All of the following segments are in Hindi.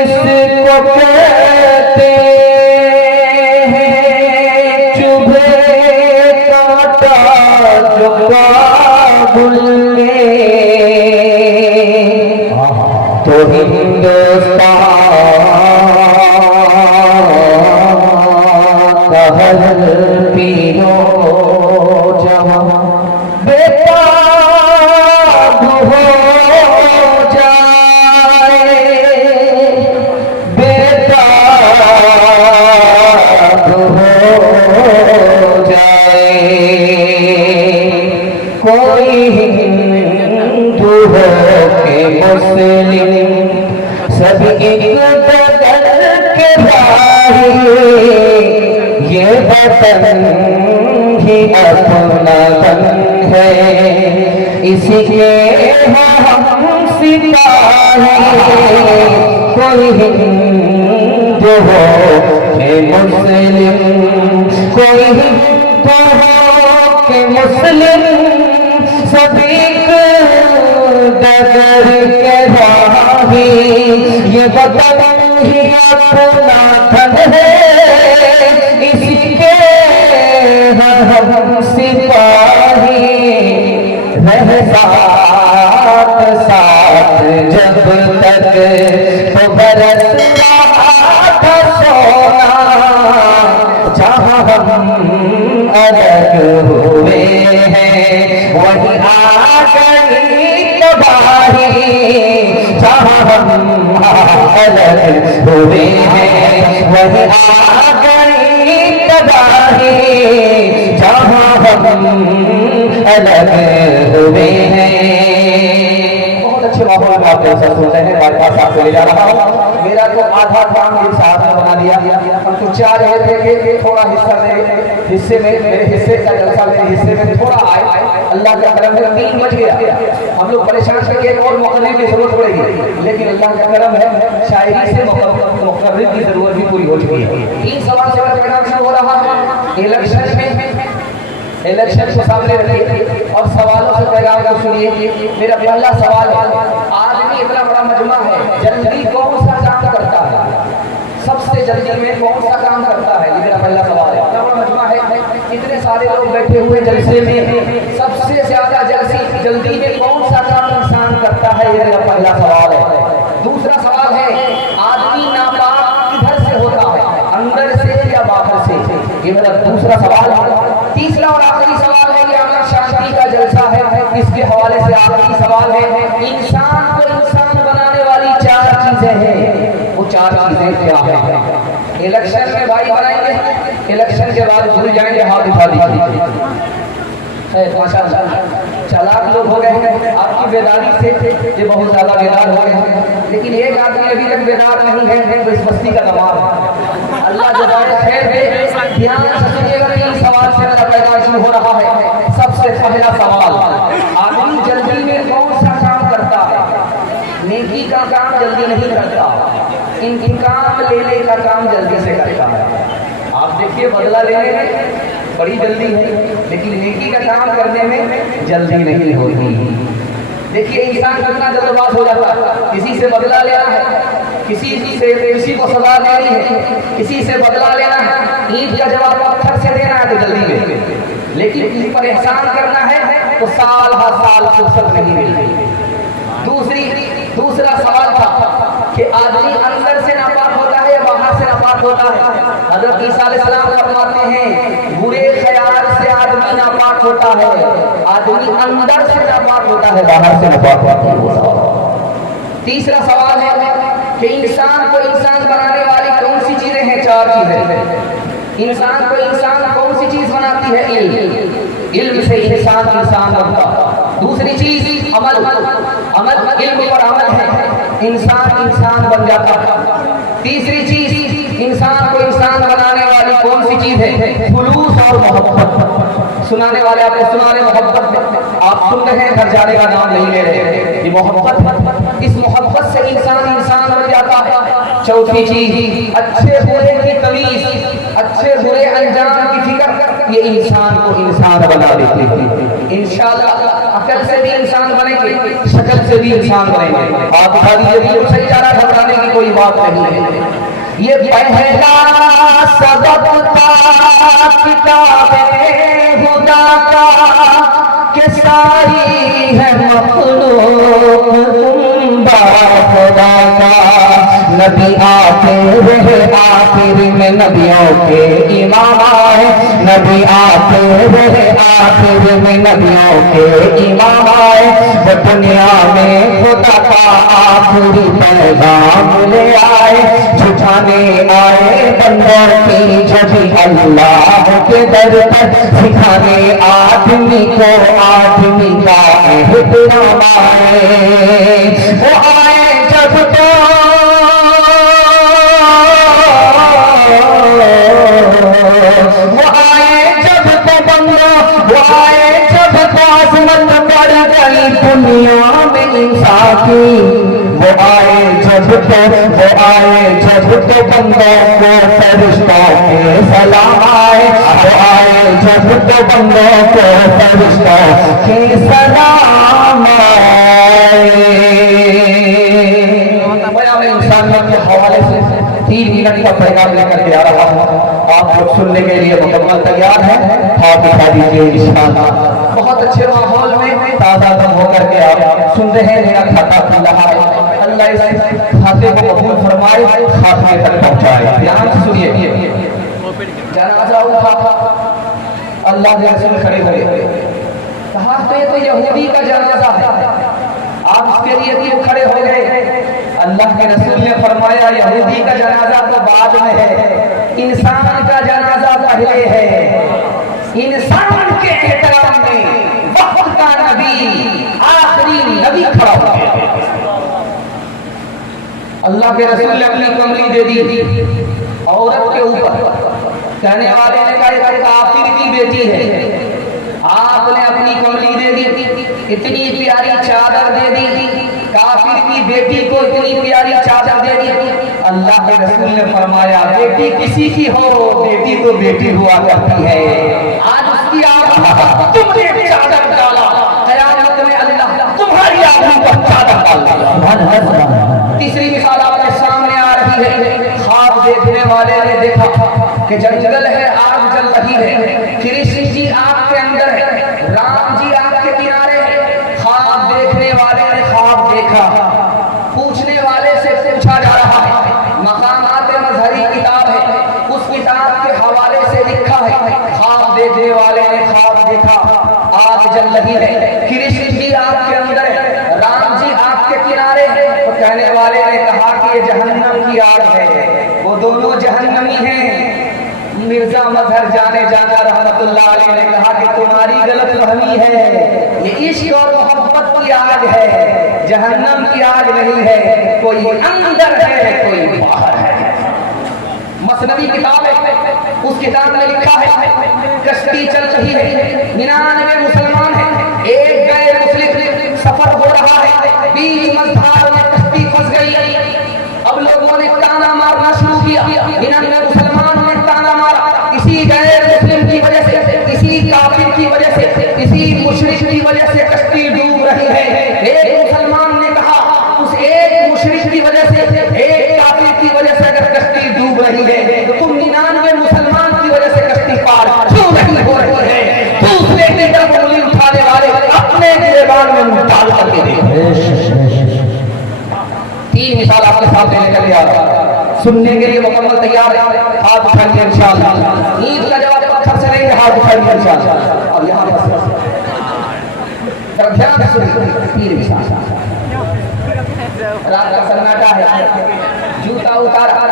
इसको कहते हैं चुभे कांटा जो काबुल में तो हिंदुस्तान का हल पीरो जवां बेताब हो मुस्लिम सब एक बदन के भाई ये वतन ही अपना तन है इसी के हम सिपाही कोई हिंदू हो के मुस्लिम कोई हिंदू हो के मुस्लिम सभी डगर के राही ये वतन ही अपना तन है इसी के हम सिपाही रह साथ साथ जब तक तो बरस रहा था सोना जहाँ हम अलग हुए हैं वही आ गई तबाही जहाँ हम अलग हुए हैं वही आ गई तबाही जहाँ हम अलग हुए हैं। बहुत अच्छे माहौल में आप जैसा सुन रहे हैं बाईपास आपको ले जा रहा हूँ। मेरा तो आधा काम ये साहब ने बना दिया। हम तो चाह रहे थे कि थोड़ा हिस्सा मेरे हिस्से का जलसा मेरे हिस्से में थोड़ा आए। अल्लाह का करम है 3 बज गया। हम लोग परेशान थे कि एक और मुक़र्रिर की जरूरत पड़ेगी लेकिन अल्लाह का करम है शायरी से मुक़र्रिर की जरूरत भी पूरी हो चुकी है। 3 सवाल से मेरा शुरू हो रहा है। इलेक्शन को सामने रखिए और सवालों से पैगाम को सुनिए। मेरा पहला सवाल है आदमी इतना बड़ा मजमा है जल्दी कौन सा काम करता है सबसे जल्दी में कौन सा काम करता है ये मेरा पहला सवाल है। इतना बड़ा मजमा है इतने सारे लोग बैठे हुए जलसे में सबसे ज्यादा जल्दी में कौन सा काम इंसान करता है ये मेरा पहला सवाल है। दूसरा सवाल है आदमी नापाक किधर से होता है अंदर से या बाहर से ये मेरा दूसरा सवाल है। तीसरा और आखिरी सवाल है ये अमन शांति का जलसा है इसके हवाले से आखिरी सवाल है इंसान को इंसान बनाने वाली 4 चीजें हैं वो 4 चीजें क्या है। इलेक्शन में भाई बनाएंगे इलेक्शन के बाद भूल जाएंगे हाथ उठा दीजिए। माशाअल्लाह चालाक लोग हो गए हैं आपकी बेदारी से ये बहुत ज्यादा बेदार हो गए हैं लेकिन एक आदमी अभी तक बेदार नहीं है तो इस बस्ती का दबाव है। अल्लाह जो खैर दे ध्यान से सुनिएगा। 3 सवाल से मेरा पैदा शुरू हो रहा है। सबसे पहला सवाल आदमी जल्दी में कौन सा काम करता है नेकी का काम जल्दी नहीं करता इंतकाम लेने का काम जल्दी से करता है। आप देखिए बदला लेने में बड़ी जल्दी है, लेकिन नेकी का काम करने में जल्दी नहीं होती। देखिए इंसान कितना जल्दबाज हो जाता है, किसी से बदला लेना है, किसी को सजा देनी है, किसी से बदला लेना है, ईंट का जवाब पत्थर से देना है तो जल्दी में, लेकिन किसी पर एहसान करना है तो साल हर साल फुर्सत नहीं मिलती। दूसरा सवाल था कि आदमी अंदर से नापाक होता है या बाहर से नापाक होता है। हज़रत ईसा अलैहिस्सलाम फरमाते हैं बुरे ख्याल से आदमी नापाक होता है, आदमी अंदर से नापाक होता है, बाहर से नापाक होता है। तीसरा सवाल है कि इंसान को इंसान बनाने वाली कौन सी चीजें हैं? 4 चीजें। इंसान को इंसान कौन सी चीज बनाती है? इल्म से इंसान बनता। दूसरी चीज अमल, इल्म और अमल है, इंसान बन जाता है। तीसरी चीज इंसान को इंसान बनाने वाली कौन सी चीज है? खुलूस और मोहब्बत। सुनाने वाले आपको सुना रहे मोहब्बत, आप सुन रहे हैं, घर जाने का नाम नहीं ले रहे। ये मोहब्बत, इस मोहब्बत से इंसान बन जाता है। चौथी चीज अच्छे बुरे की तमीज, अच्छे बुरे अंजाम की फिक्र, ये इंसान को इंसान बना देती है। इंशाअल्लाह अकल से भी इंसान बनेंगे, शक्ल से भी इंसान बनेंगे। आप बता दीजिए बिल्कुल सही जा रहा है, घबराने की कोई बात नहीं है। ये पहला सबक था किताबे खुदा का कि सारी है मखलूक खुदा का। नबी आते रहे आखिर में नबियों के इमाम आए, नबी आते रहे आखिर में नबियों के इमाम आए। वो दुनिया में खुदा का आखिरी पैगाम ले आए, झुठाने आए बंदों की जभी अल्लाह के दर पर, सिखाने आदमी को आदमी का एहतराम आए। वो आए जब तो आज़मत बढ़ गई दुनिया में इंसाफी। वो आए जब तो बंदों को फरिश्तों के सलाम आए। वो आए जब तो बंदों को फरिश्तों के सलाम आए। इंसानियत के हवाले से 3 मिनट का पैगाम लेकर के आ रहा हूँ, आप लोग सुनने के लिए मुकम्मल तैयार हैं? हाथ उठा दीजिए इंशाअल्लाह। बहुत अच्छे माहौल में ताज़ा दम होकर के आप सुन रहे हैं, मेरा खाता खुल रहा है। अल्लाह इस खाते को कबूल फरमाए, खाते तक पहुँचाए। ध्यान से सुनिए। जनाजा उठा, अल्लाह के रसूल खड़े हुए, कहा तो ये तो यहूदी का जनाजा है, आप इसके लिए क्यों खड़े हो गए? अल्लाह के रसूल ने फरमाया यहूदी का जनाजा तो बाद में है, इंसान का जनाजा पहले है। इंसान के एहतराम में वक्त का नबी, आखिरी नबी खड़ा हो गया। अल्लाह के रसूल ने अपनी कमली दे दी औरत के ऊपर। कहने वाले ने कहा ये काफिर की बेटी है, आपने अपनी कमली दे दी, इतनी प्यारी चादर दे दी, काफिर की बेटी को इतनी प्यारी चादर दे दी। अल्लाह के रसूल ने फरमाया बेटी किसी की हो, बेटी तो बेटी हुआ करती है। आज उसकी आबरू तुमने चादर डाला, क़यामत में अल्लाह तुम्हारी आबरू पर चादर डालेगा। तीसरी मिसाल आपके सामने आ रही है। ख्वाब देखने वाले ने देखा कि जंगल है, आग जल रही है, कृष्ण जी आग के अंदर है, राम जी आग के किनारे है। ख्वाब देखने वाले ने ख्वाब देखा, पूछने वाले से पूछा जा रहा है, मकामात मजहरी किताब है, उस किताब के हवाले से लिखा है। ख्वाब देखने वाले ने ख्वाब देखा, आग जल रही है, कृष्ण जी आग के अंदर है, राम जी आग के किनारे है। तो कहने वाले ने कहा कि ये जहन्नम की आग है, वो दोनों जहन्नमी हैं। मिर्जा मजहर जाने जाना रहमतुल्लाह अलैह ने कहा कि तुम्हारी गलतफहमी है, ये इश्क और मोहब्बत की आग है, जहन्नम की आग नहीं है। कोई अंदर है, कोई बाहर है। मसनवी किताब है, उस किताब में लिखा है कश्ती चल रही है, 99 मुसलमान हैं, एक गैर मुस्लिम सफर हो रहा है, बीच मझधार में कश्ती फंस गई। अब लोगों ने काम किया, 99 मुसलमान ने ताना मारा, किसी गैर मुस्लिम की वजह से, किसी काफिर की वजह से, किसी मुशरिक की वजह से कश्ती डूब रही है। एक मुसलमान ने कहा उस एक मुशरिक की वजह से, एक काफिर की वजह से अगर कश्ती डूब रही है तो तुम 99 मुसलमान की वजह से कश्ती पार क्यों नहीं हो रही है? दूसरे की तरफ उंगली उठाने वाले अपने गिरेबान में मुंह डाल करके देखो। 3 मिसाल आपके सामने लेकर के आ रहा हूं, सुनने के लिए मुकम्मल तैयार है? हाथ उठाइए इंशाअल्लाह। ईद का जवाब पत्थर से नहीं, हाथ उठाइए इंशाअल्लाह। अब यहां पर ध्यान से सुनिए, 3 मिसाल। रात का सन्नाटा है, जूता उतारा,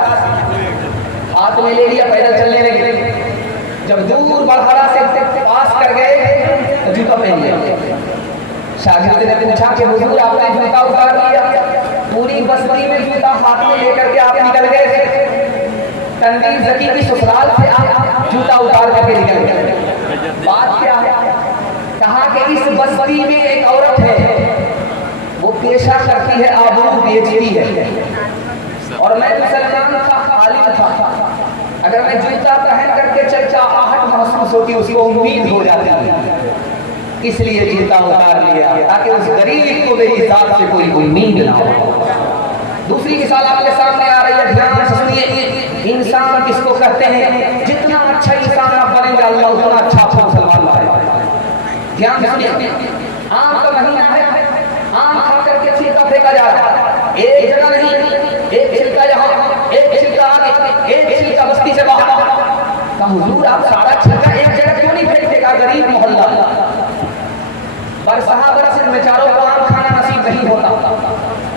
हाथ में ले लिया, पैदल चलने लगे। जब दूर बड़हरा से पास कर गए तो जूता पहन लिया। शागिर्द ने पूछा कि हुजूर आपने जूता उतार लिया, पूरी बस्ती में जूता हाथ में लेकर के आप निकल गए, तनवीर ज़की की ससुराल से आप जूता उतार करके निकल गए, बात क्या है? कहा कि इस बस्ती में एक औरत है, वो पेशा करती है, आबरू बेचती है, और मैं मुसलमान था, आलिम था, अगर मैं जूता पहन करके चलता आहट महसूस होती, उसको उम्मीद हो जाती है, इसलिए जूता उतार लिया ताकि उस गरीब को मेरी जात से कोई उम्मीद ना हो। दूसरी मिसाल आपके सामने आ रही है, ध्यान से सुनिए। इंसान किसको कहते हैं? जितना अच्छा इंसान आप बनेंगे अल्लाह उतना अच्छा आपको मुसलमान बनाएगा। ध्यान से सुनिए, आम का महीना है, आम खा करके छिलका फेंका जा रहा है, एक जगह नहीं, एक छिलका यहाँ, एक छिलका आगे, एक छिलका बस्ती से बाहर। कहा हुजूर आप सारा छिलका एक जगह क्यों नहीं फेंक देगा? गरीब मोहल्ला बरसहा बरस में चारों को आम खाना नसीब नहीं होता,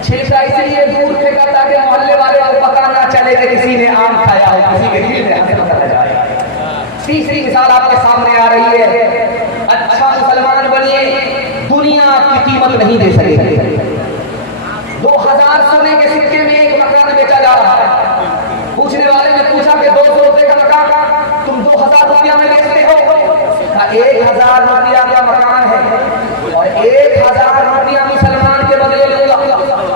छिलका इसलिए दूर फेंका ताकि मोहल्ले वाले को पता ना चले कि किसी ने आम खाया है, किसी गरीब ने आम पता जाए। तीसरी मिसाल आपके सामने आ रही है, अच्छा मुसलमान बनिए, दुनिया आपकी कीमत नहीं दे सकेगी। 2000 सोने के सिक्के में एक मकान बेचा जा रहा है। पूछने वाले ने पूछा कि 200 रुपए का मकान तुम 2000 रुपया में बेचते हो? 1000 रुपया का मकान है और 1000 रुपया मुसलमान के बदले लूंगा,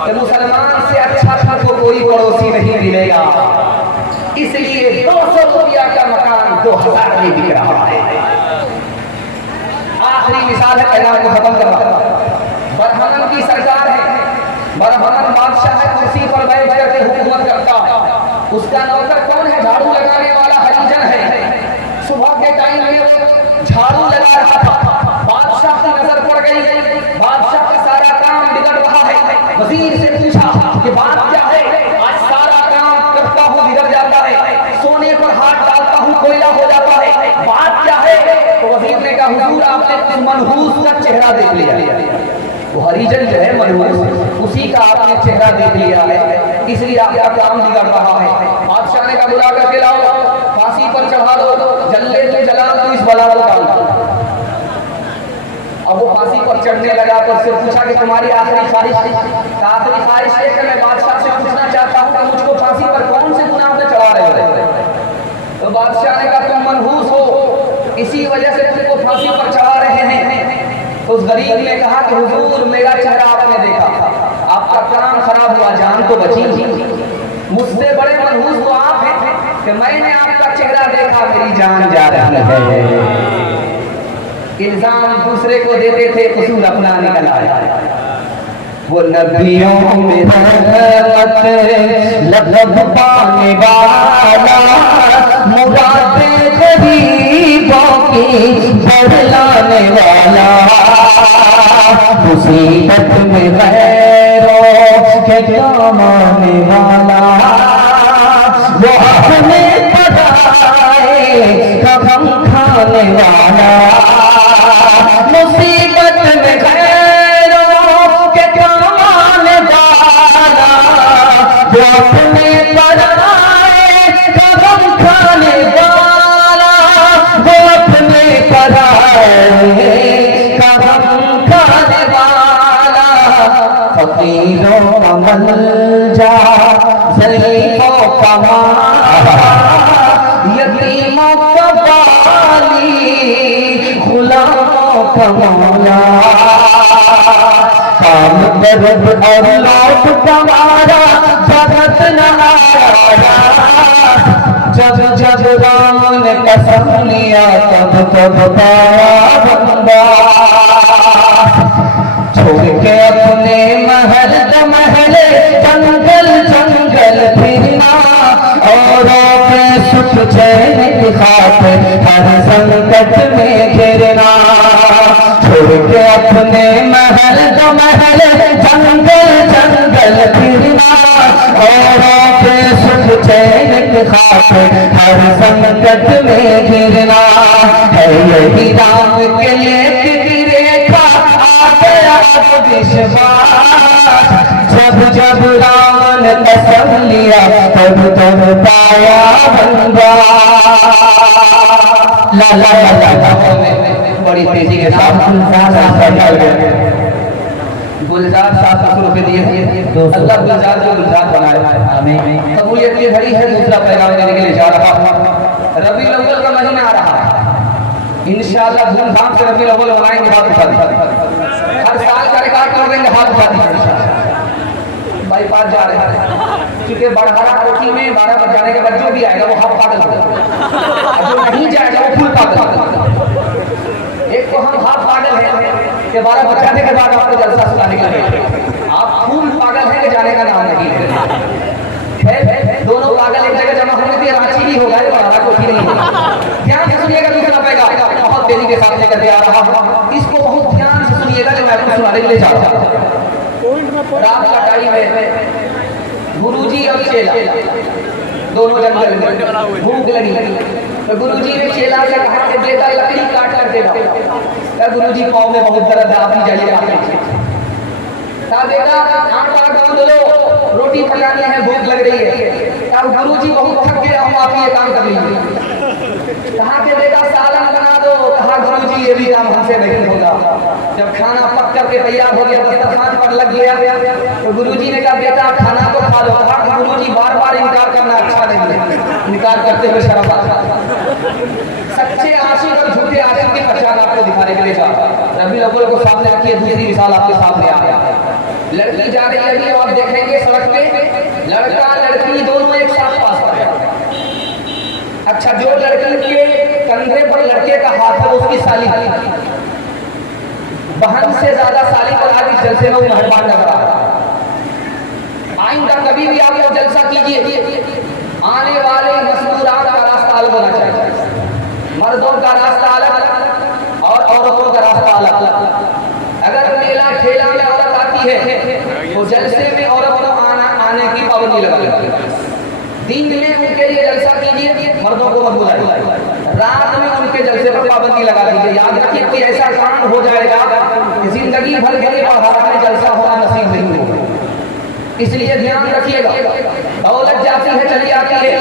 तो मुसलमान से अच्छा तुमको कोई पड़ोसी नहीं मिलेगा, इसलिए 200 रुपया का मकान 2000 में बिक रहा है। आखिरी मिसाल है, पहला को खत्म कर रहा हूं। बरहमन की सरकार है, बरहमन बादशाह है, कुर्सी पर बैठ करके हुकूमत करता है। उसका नौकर कौन है? झाड़ू लगाने वाला हरिजन है। सुबह के टाइम में झाड़ू लगा रहा था, बादशाह की नजर पड़ गई, बादशाह का सारा काम बिगड़ रहा है। वजीर से पूछा कि बात क्या है? आज सारा काम करता हूँ बिगड़ जाता है, सोने पर हाथ डालता हूँ कोयला हो जाता है, बात क्या है? तो वजीर ने कहा हुजूर आपने मनहूस का चेहरा देख लिया। वो हरिजन जो है मनहूस, उसी का आपने चेहरा देख लिया है, इसलिए आपका काम बिगड़ रहा है। बादशाह ने कहा बुला करके लाओ, फांसी पर चढ़ा दो, जल्ले तो जला दो, इस बला को डाल दो। अब वो फांसी पर चढ़ने लगा तो उससे पूछा कि तुम्हारी आखिरी ख्वाहिश? आखिरी ख्वाहिश है कि मैं बादशाह से पूछना चाहता हूँ कि मुझको फांसी पर कौन से गुनाह पे चढ़ा रहे हो? तो बादशाह ने कहा तुम मनहूस हो, इसी वजह से तुमको फांसी पर चढ़ा रहे हैं। तो उस गरीब ने कहा कि हुजूर मेरा चेहरा आपने देखा, आपका काम खराब हुआ, जान तो बची, मुझसे बड़े मनहूस तो आप हैं कि मैंने आपका चेहरा देखा, मेरी जान जा रही है। इल्जाम दूसरे को देते थे, कसूर अपना निकल आया। वो नबियों में रहमत लब पाने वाला, मुरादे गरीबों की बदलाने वाला, मुसीबत में गैरों के काम आने वाला, वो अपने पराए का गम खाने वाला, मुसीबत में गैरों के काम आने वाला, वो अपने पराए का गम खाने वाला, वो अपने पराए का गम खाने वाला, फकीरों का मलजा, ज़रीफ़ों का माला, यतीमों का वाली, गुलामों का मौला, काम दर्द और लौट कमारा, जगत नहारा लिया तब पाया बंदा। छोड़ के अपने महल तो महल जंगल जंगल फिरना, औरों के सुख चैन की खातिर हर संकट में घिरना। छोड़ के अपने महल तो महल जंगल जंगल फिरना, औरों के सुख चैन की खातिर हर संकट में घिरना। है यही राम के लेख की रेखा आ गया विश्वास। जब जब राम ने कसम लिया तब तब पाया बंदा। ला ला ला ला बड़ी तेजी के साथ गुलजार 700 रुपए दिए थे। अल्लाह गुलजार को गुलजार बनाए। आमीन। कबूलियत की घड़ी है। दूसरा पैगाम देने के लिए जा रहा हूँ। रबीउल अव्वल का महीना आ रहा है, इंशाअल्लाह धूमधाम से रबीउल अव्वल मनाएंगे। हाथ उठा दीजिए। हर साल का रिकॉर्ड कर देंगे। हाथ उठा दीजिए। बाईपास जा रहे हैं क्योंकि बड़हरा कोठी में 12 बजे जाने के बाद जो भी आएगा वो हाफ पागल होगा, जो नहीं जाएगा वो फुल पागल। एक तो हम हाफ पागल हैं कि 12 बजाने के बाद आपको जलसा सुनाने के लिए, आप फुल पागल हैं कि जाने का नाम नहीं है। दोनों पागल एक जगह जमा होने के रांची ही होगा, बड़हरा कोठी नहीं होगा। ध्यान से सुनिएगा, दूसरा पैगाम बहुत तेजी के साथ लेकर आ रहा हूँ। इसको बहुत ध्यान से सुनिएगा जो मैं आपको सुनाने के लिए जा रहा हूँ। रात का टाइम है, गुरुजी और चेला दोनों जंगल में, भूख लगी तो गुरुजी ने चेला से कहा कि बेटा लकड़ी काट कर दे दो। गुरुजी पाँव में बहुत दर्द है, आप ही जाइए कहा बेटा आटा गूंद लो, रोटी पकानी है, भूख लग रही है। अब गुरुजी बहुत थक गए, हम आप ये काम कर लीजिए। कहा कि बेटा सालन बना दो। कहा गुरुजी ये भी काम हमसे नहीं होगा। जब खाना पक करके तैयार हो गया, दस्तरखान पर लग गया तो गुरुजी ने कहा बेटा खाना को खा लो। कहा गुरुजी बार बार इनकार करना अच्छा नहीं है, इनकार करते हुए शर्म आता है। सच्चे आशिक और झूठे आशिक की पहचान आपको दिखाने के लिए जा रहा हूं। रबीउल अव्वल को सामने रखिए, दूसरी मिसाल आपके सामने आ गया। लड़की जा रही है और देखेंगे सड़क पे लड़का लड़की दोनों एक साथ पास कर रहे हैं। अच्छा, जो लड़की के कंधे पर लड़के का हाथ है उसकी साली, बहन से ज्यादा साली पर आज इस जलसे में मेहरबान लग रहा है। आइंदा कभी भी आप लोग जलसा कीजिए, आने वाले मजदूरात का रास्ता अलग होना चाहिए। मर्दों का रास्ता अलग और औरतों का रास्ता अलग। अगर मेला ठेला में औरत आती है तो जलसे में औरत को आने की पाबंदी लगा। दिन में उनके लिए जलसा कीजिए, मर्दों को मत बुलाइए। रात में उनके जलसे पर पाबंदी लगा दीजिए। याद रखिए कोई ऐसा काम हो जाएगा कि जिंदगी भर के लिए बाहर में जलसा होना नसीब नहीं होगा, इसलिए ध्यान रखिएगा। दौलत जाती है चली आती है,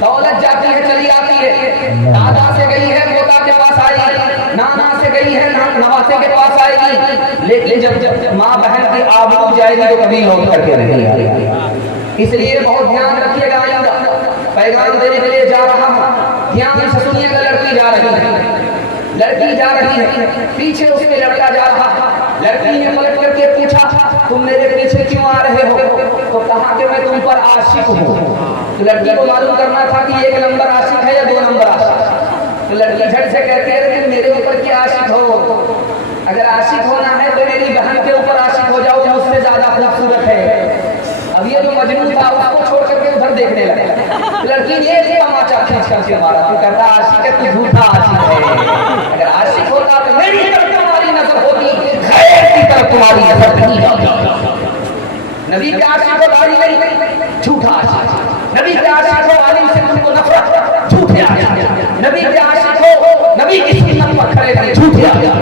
दौलत जाती है चली आती है। दादा से गई है पोता के पास आएगी, नाना से गई है नवासे के पास आएगी, लेकिन जब माँ बहन की आबरू जाएगी तो कभी लौट करके नहीं आएगी। इसलिए बहुत ध्यान रखिएगा। आइंदा पैगाम देने के लिए जा रहा हूँ, ध्यान से सुनिएगा। लड़की जा रही है, लड़की जा रही है, पीछे उसके लड़का जा रहा है। लड़की ने पलट करके पूछा तुम मेरे पीछे क्यों आ रहे हो? तो कहा कि मैं तुम पर आशिक हूँ। तो लड़की को मालूम करना था कि 1 नंबर आशिक है या 2 नंबर आशिक। तो लड़की झट से कहती है कि मेरे ऊपर क्या आशिक हो? अगर आशिक होना है तो मेरी बहन के ऊपर आशिक हो जाओ, उससे ज्यादा खूबसूरत है। अब ये जो मजनू था उसको छोड़ करके उधर देखने लगा। लड़की ने एक तमाचा खींच करके मारा। तू कहता आशिक है, तू झूठा आशिक है। अगर आशिक होता तो मेरी तरफ तुम्हारी नजर होती, खैर की तरफ तुम्हारी नजर नहीं होती। नबी के आशिक हो गाली नहीं, झूठा आशिक। नबी के आशिक हो आलिम से तुमको नफरत, झूठे आशिक। नबी के आशिक हो नबी की सुन्नत पर खड़े थे, झूठे आशिक।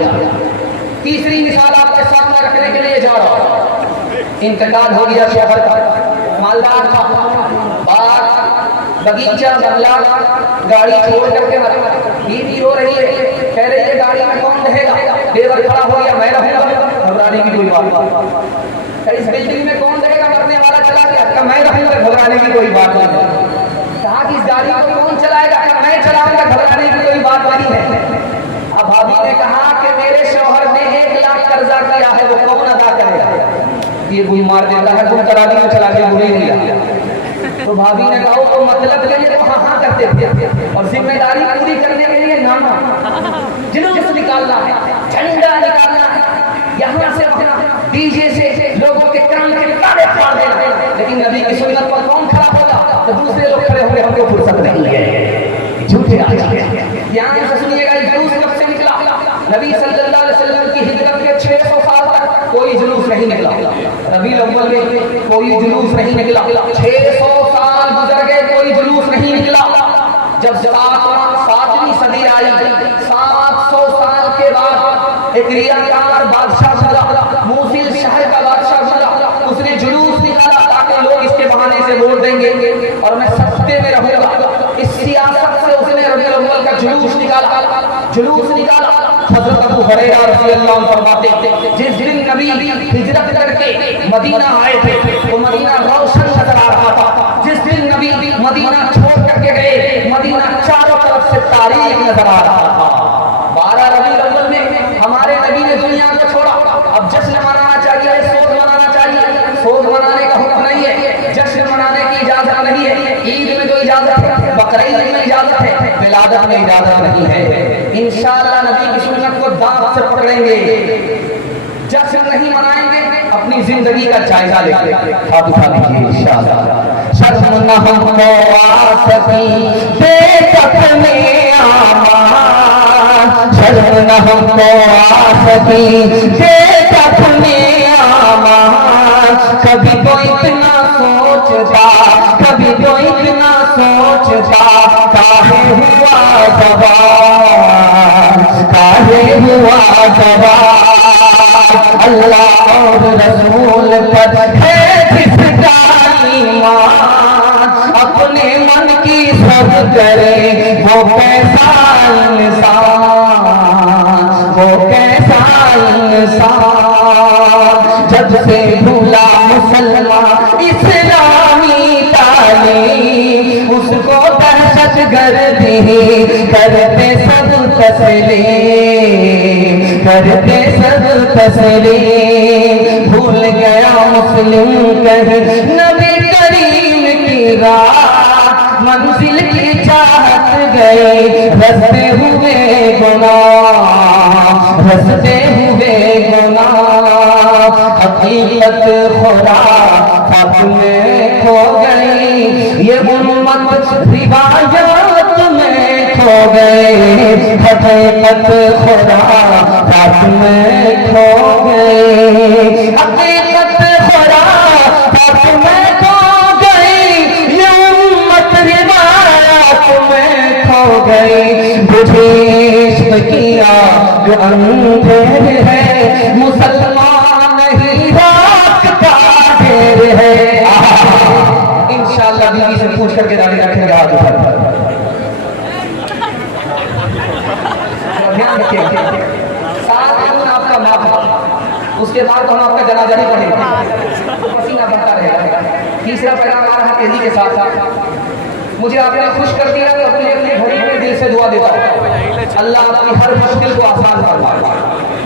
तीसरी मिसाल आपके सामने रखने के लिए जा रहा हूं। इंतकाल हो गया शहर का, मालदार था, बाग बगीचा बंगला, गाड़ी छोड़ करके बीवी हो रही है, कह रही है गाड़ी में कौन रहेगा? देवर खड़ा हो गया, मैं रहूंगा। घबराने की कोई बात नहीं। इस बिजली में कौन रहेगा? मरने वाला चला गया, मैं रहूंगा। घबराने की कोई बात नहीं। कहा कि इस गाड़ी को कौन चलाएगा? मैं चलाऊंगा। घबराने की कोई बात नहीं है। अब भाभी ने कहा कि मेरे शौहर ने 1 लाख कर्जा किया है, वो कौन अदा करेगा? ये कोई मार देता है, तुम करानी में चला के बुरी नहीं तो भाभी ने कहा तो मतलब के लिए तो हाँ हाँ करते थे, और जिम्मेदारी पूरी करने के लिए नाना जुलूस निकालना है, झंडा निकालना है, यहाँ से वहाँ डीजे से लोगों के कान के तारे फाड़ देना। लेकिन नबी की सुन्नत पर कौन खड़ा होगा? तो दूसरे लोग खड़े होंगे, हमको फुर्सत नहीं है। झूठे यहाँ से सुनिएगा, जुलूस कब से निकला? नबी सल्लल्लाहु अलैहि वसल्लम की हिजरत के 600 साल तक कोई जुलूस नहीं निकला। रबीउल अव्वल में कोई जुलूस नहीं निकला। 600 साल गुजर गए, कोई जुलूस नहीं निकला। जब 7वीं सदी आई, 700 साल के बाद एक रियाकार बादशाह गुजरा, मूसिल शहर का बादशाह गुजरा, उसने जुलूस निकाला ताकि लोग इसके बहाने से वोट देंगे और मैं सत्ते में रहूंगा। इस सियासत से उसने रबीउल अव्वल का जुलूस निकाला। हज़रत अबू हुरैरा रज़ियल्लाहु अन्हु फरमाते, जिस दिन नबी हिजरत करके मदीना आए थे तो मदीना रोशन नजर आ रहा था। जिस दिन नबी मदीना छोड़ करके गए, मदीना चारों तरफ से तारीख नजर आ रहा था। 12 रबीउल अव्वल में हमारे नबी ने दुनिया को छोड़ा। अब जश्न मनाना चाहिए, सोग मनाना चाहिए। सोग मनाने का हुक्म नहीं है, जश्न मनाने की इजाजत नहीं है। ईद में जो इजाजत है, बकरीद में इजाजत है, विलादत में इजाजत नहीं है। इंशाअल्लाह नबी की सुन्नत को दांत से पकड़ेंगे, जश्न नहीं मनाएंगे, अपनी जिंदगी का जायजा लेंगे। हाथ उठा दीजिए इंशाअल्लाह। शर्म न हमको आ सकी बेकत में आमान, शर्म न हमको आ सकी बेकत में आमान। कभी तो इतना सोचता, कभी तो इतना सोचता, काहे हुआ जवान, काहे हुआ जवान। अल्लाह और रसूल पर है जिसका ईमान, अपने मन की सब करे वो कैसा इंसान, वो कैसा इंसान। जब से भूला मुसलमान इस्लामी तालीम, उसको दहशत गर्दी करते सब तस्लीम, करते सब तस्लीम। भूल गया मुस्लिम कहीं नबी करीम की राह, मंजिल की चाहत गए रस्ते हुए गुनाह, रस्ते हुए गुनाह। हकीकत खुराफात में खो गई, ये उम्मत रिवायात में खो गए। हकीकत खुराफात में खो गए, हकीकत खुराफात में खो गई, ये उम्मत रिवायात में खो गई। बुझे इश्क किया जो अंधेर है, मुसलमान नहीं रात का ढेर है। इंशाअल्लाह बीवी से पूछ करके दाढ़ी रखेंगे हाथ ऊपर। ध्यान रखिए, 7 जून आपका माफ, उसके बाद तो हम आपका जनाजा ही पढ़ेंगे, पसीना बहता रहेगा। तीसरा पैगाम आ रहा तेजी के साथ साथ, मुझे आपने खुश कर दिया तो अपने अपने घड़ी में दिल से दुआ देता हूँ, अल्लाह आपकी हर मुश्किल को आसान फरमाए।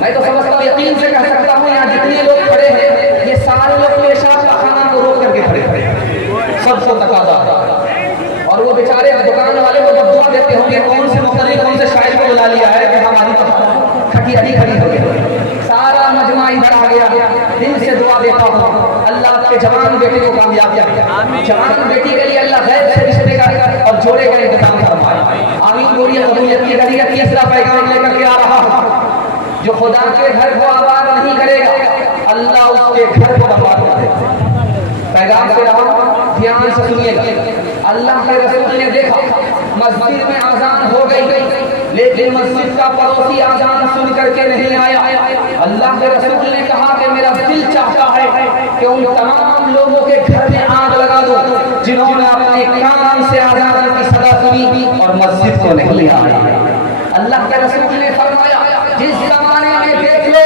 मैं तो समझता हूँ, यकीन से कह सकता हूँ, यहाँ जितने लोग खड़े हैं ये सारे लोग पेशाब का खाना को रोक करके खड़े हैं, सबको तकाजा। और वो बेचारे दुकान वाले वो बदुआ देते होंगे, कौन से मुख्तलिफ कौन से शायर को बुला लिया है कि हमारी तो खटियारी खड़ी हो गई। सारा मजमा इधर आ गया, दिल से दुआ देता हूँ अल्लाह के जवान बेटे को कामयाब किया, जवान बेटी के लिए अल्लाह गैर से रिश्ते का और जोड़े का इंतजाम फरमाए। आमीन बोलिए कबूलियत की करिए। तीसरा पैगाम लेकर के आ रहा हूँ, जो खुदा के घर को आबाद नहीं करेगा अल्लाह उसके घर को बर्बाद कर देगा। पैगाम से रहा, ध्यान से सुनिएगा। अल्लाह के रसूल ने देखा मस्जिद में आजान हो गई, लेकिन मस्जिद का पड़ोसी आजान सुन करके नहीं आया। अल्लाह के रसूल ने कहा कि मेरा दिल चाहता है कि उन तमाम लोगों के घर में आग लगा दो जिन्होंने अपने कान से आजान की सदा सुनी और मस्जिद को नहीं आया। अल्लाह के रसूल ने फरमाया, जिस जमाने में देख लो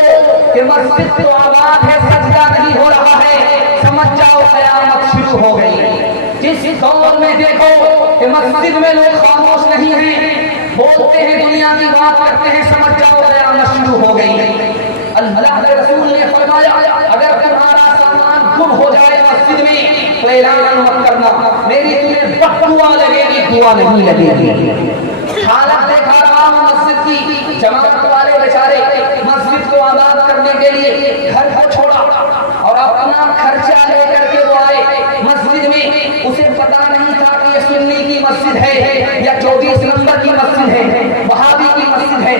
कि मस्जिद तो आबाद है, सजदा नहीं हो रहा है, समझ जाओ क़यामत शुरू हो गई। जिस दौर में देखो कि मस्जिद में लोग खामोश नहीं हैं, बोलते हैं, दुनिया की बात करते हैं, समझ जाओ क़यामत शुरू हो गई। अल्लाह के रसूल ने फरमाया, अगर तुम्हारा सामान गुम हो जाए मस्जिद में तो ऐलान मत करना, मेरी दुआ नहीं लगेगी। हालत देखा रहा हूं मस्जिद की, जमात वाले बेचारे मस्जिद को आबाद करने के लिए घर को छोड़ा और अपना खर्चा लेकर के वो आए मस्जिद में। उसे पता नहीं था कि ये सुन्नी की मस्जिद है या 24 नंबर की मस्जिद है, वहाबी की मस्जिद है।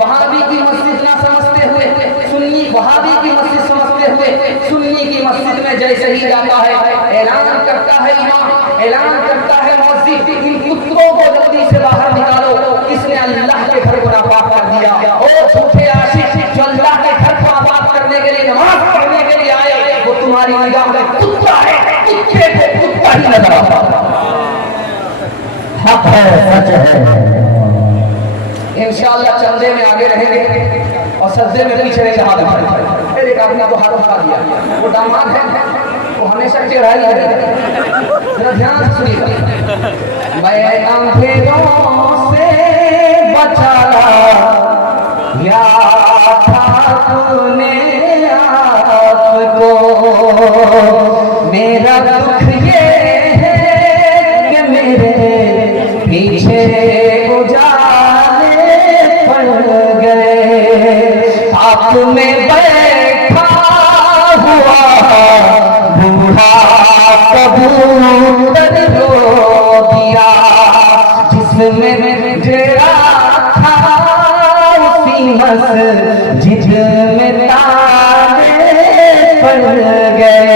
वहाबी की मस्जिद ना समझते हुए सुन्नी, वहाबी की मस्जिद समझते हुए सुन्नी की मस्जिद में जैसे ही जाता है, ऐलान करता है इमाम, ऐलान करता है मस्जिद, इन कुत्तों को जल्दी से बाहर निकालो, इसने अल्लाह के घर को नापाक कर दिया। ओ झूठे आशिक जो अल्लाह के घर को आबाद करने के लिए, नमाज पढ़ने के लिए आए, वो तुम्हारी निगाह में कुत्ता है, कुत्ते को कुत्ता ही नजर आता। हक है, सच है। इंशाअल्लाह चंदे में आगे रहेंगे और सजदे में पीछे नहीं हाथ उठाएंगे। फिर एक आदमी को हाथ उठा दिया, वो दामाद है, वो हमेशा चढ़ाई है। जरा ध्यान से सुनिएगा। मैं अंधेरों से बचाया या था तूने आपको, मेरा दुख ये है कि मेरे पीछे उजाले पड़ गए। आप में बैठा हुआ बूढ़ा कबूतर रो दिया, जिसमें डेरा था उसी मस्जिद में ताले पड़ गए।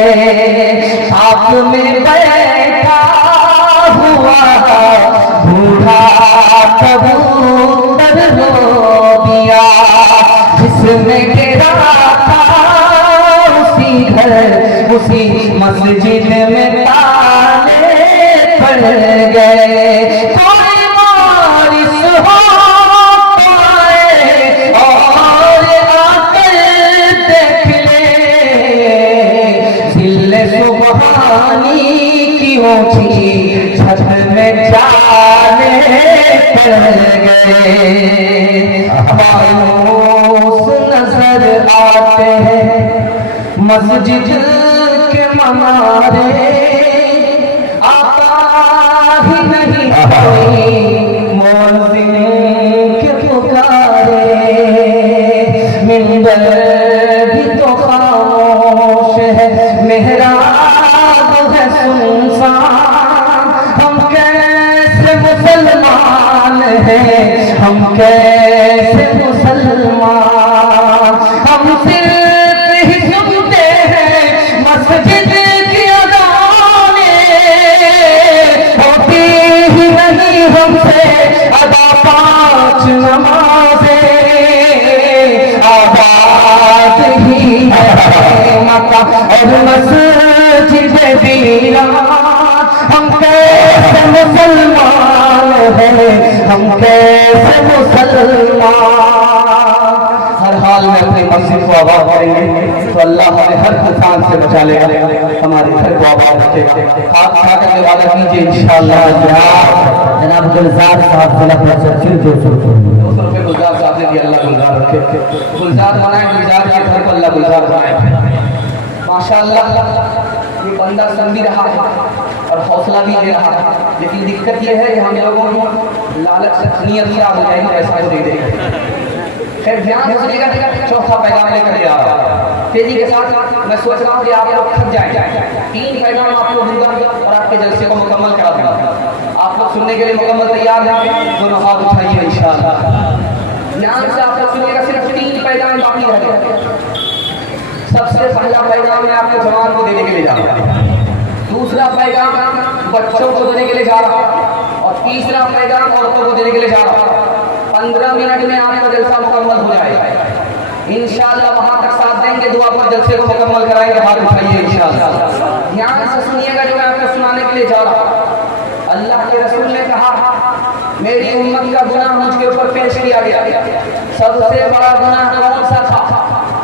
आप में बैठा हुआ बूढ़ा कबूतर रो दिया, जिसमें डेरा था उसी घर उसी मस्जिद में ताले पड़ गए। कोई बारिश हो पाए और आकर देख ले, जिल्ले सुबहानी की ऊंची छत में जाने पड़ गए। मायूस नजर आते हैं मस्जिद के मनारे, आता ही नहीं कोई मुअज्जिन के पुकारे। मिंबर भी तो खामोश है, मेहराब है सुनसान, हम कैसे मुसलमान हैं, हम कैसे मुसलमान। हम सिर्फ ही सुनते हैं मस्जिद की अज़ानें, होती ही नहीं हमसे अदा पांच नमाज़ें। आबाद ही है मक्का और मस्जिद वीरान, हम कैसे मुसलमान हैं, हम कैसे मुसलमान। हर हाल में अपनी मस्जिद को आबाद करेंगे तो अल्लाह हमें हर तूफान से बचा लेगा, हमारे घर को आबाद रखेगा। हाथ उठा करके वादा कीजिए इंशाअल्लाह। जनाब गुलजार साहब जिला परिषद फिर 200 रुपये गुलजार साहब ने दिया, अल्लाह गुलजार रखे। गुलजार बनाए, गुलजार के घर को अल्लाह गुलजार बनाए। माशाअल्लाह ये बंदा सुन भी रहा है और हौसला भी दे रहा है, लेकिन दिक्कत ये है कि हम लोगों की लालच नीयत खराब हो जाएगी, ऐसा दे देगा। खैर ध्यान से सुनिएगा, चौथा पैगाम लेकर के आ रहा है तेजी के साथ। मैं सोच रहा हूँ कि आप लोग थक जाए, 3 पैगाम आप लोग दूंगा और आपके जलसे को मुकम्मल करा दूंगा। आप लोग सुनने के लिए मुकम्मल तैयार हैं? दोनों हाथ उठाइए इंशाअल्लाह। ध्यान से आप लोग सुनिएगा, सिर्फ 3 पैगाम बाकी रह गए। सबसे पहला पैगाम मैं आपको जवान को देने के लिए जा रहा हूँ, दूसरा पैगाम बच्चों को देने के लिए जा रहा हूँ और तीसरा पैगाम औरतों को देने के लिए जा रहा हूँ। 15 मिनट में आपका जलसा मुकम्मल हो जाएगा इंशाअल्लाह। वहां तक साथ देंगे, दुआ पर जलसे को मुकम्मल कराएंगे। हाथ उठाइए इंशाअल्लाह। ध्यान से सुनिएगा जो मैं आपको सुनाने के लिए जा रहा हूँ। अल्लाह के रसूल ने कहा, मेरी उम्मत का गुनाह मुझके ऊपर पेश किया गया। सबसे बड़ा गुनाह कौन सा था?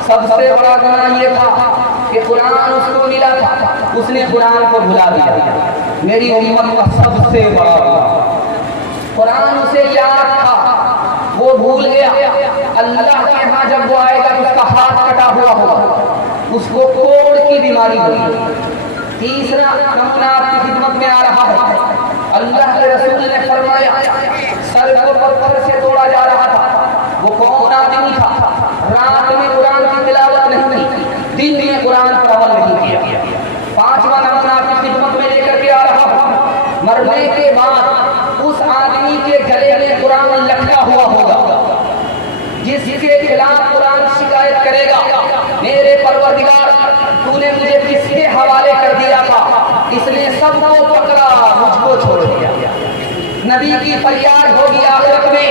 सबसे बड़ा गुनाह ये था कि कुरान उसको मिला था, उसने कुरान को भुला दिया। मेरी उम्मत का सबसे बड़ा गुनाह, कुरान उसे याद था, वो भूल गया। अल्लाह के यहाँ जब वो आएगा तो उसका हाथ कटा हुआ होगा, उसको कोढ़ की बीमारी होगी। तीसरा नमूना आपकी खिदमत में आ रहा है। अल्लाह के रसूल ने मरने के बाद उस आदमी के गले में कुरान लटका हुआ होगा, जिसके खिलाफ कुरान शिकायत करेगा, मेरे परवरदिगार तूने मुझे किसके हवाले कर दिया था, इसने सबको पकड़ा, मुझको छोड़ दिया। नबी की फरियाद होगी आखिरत में,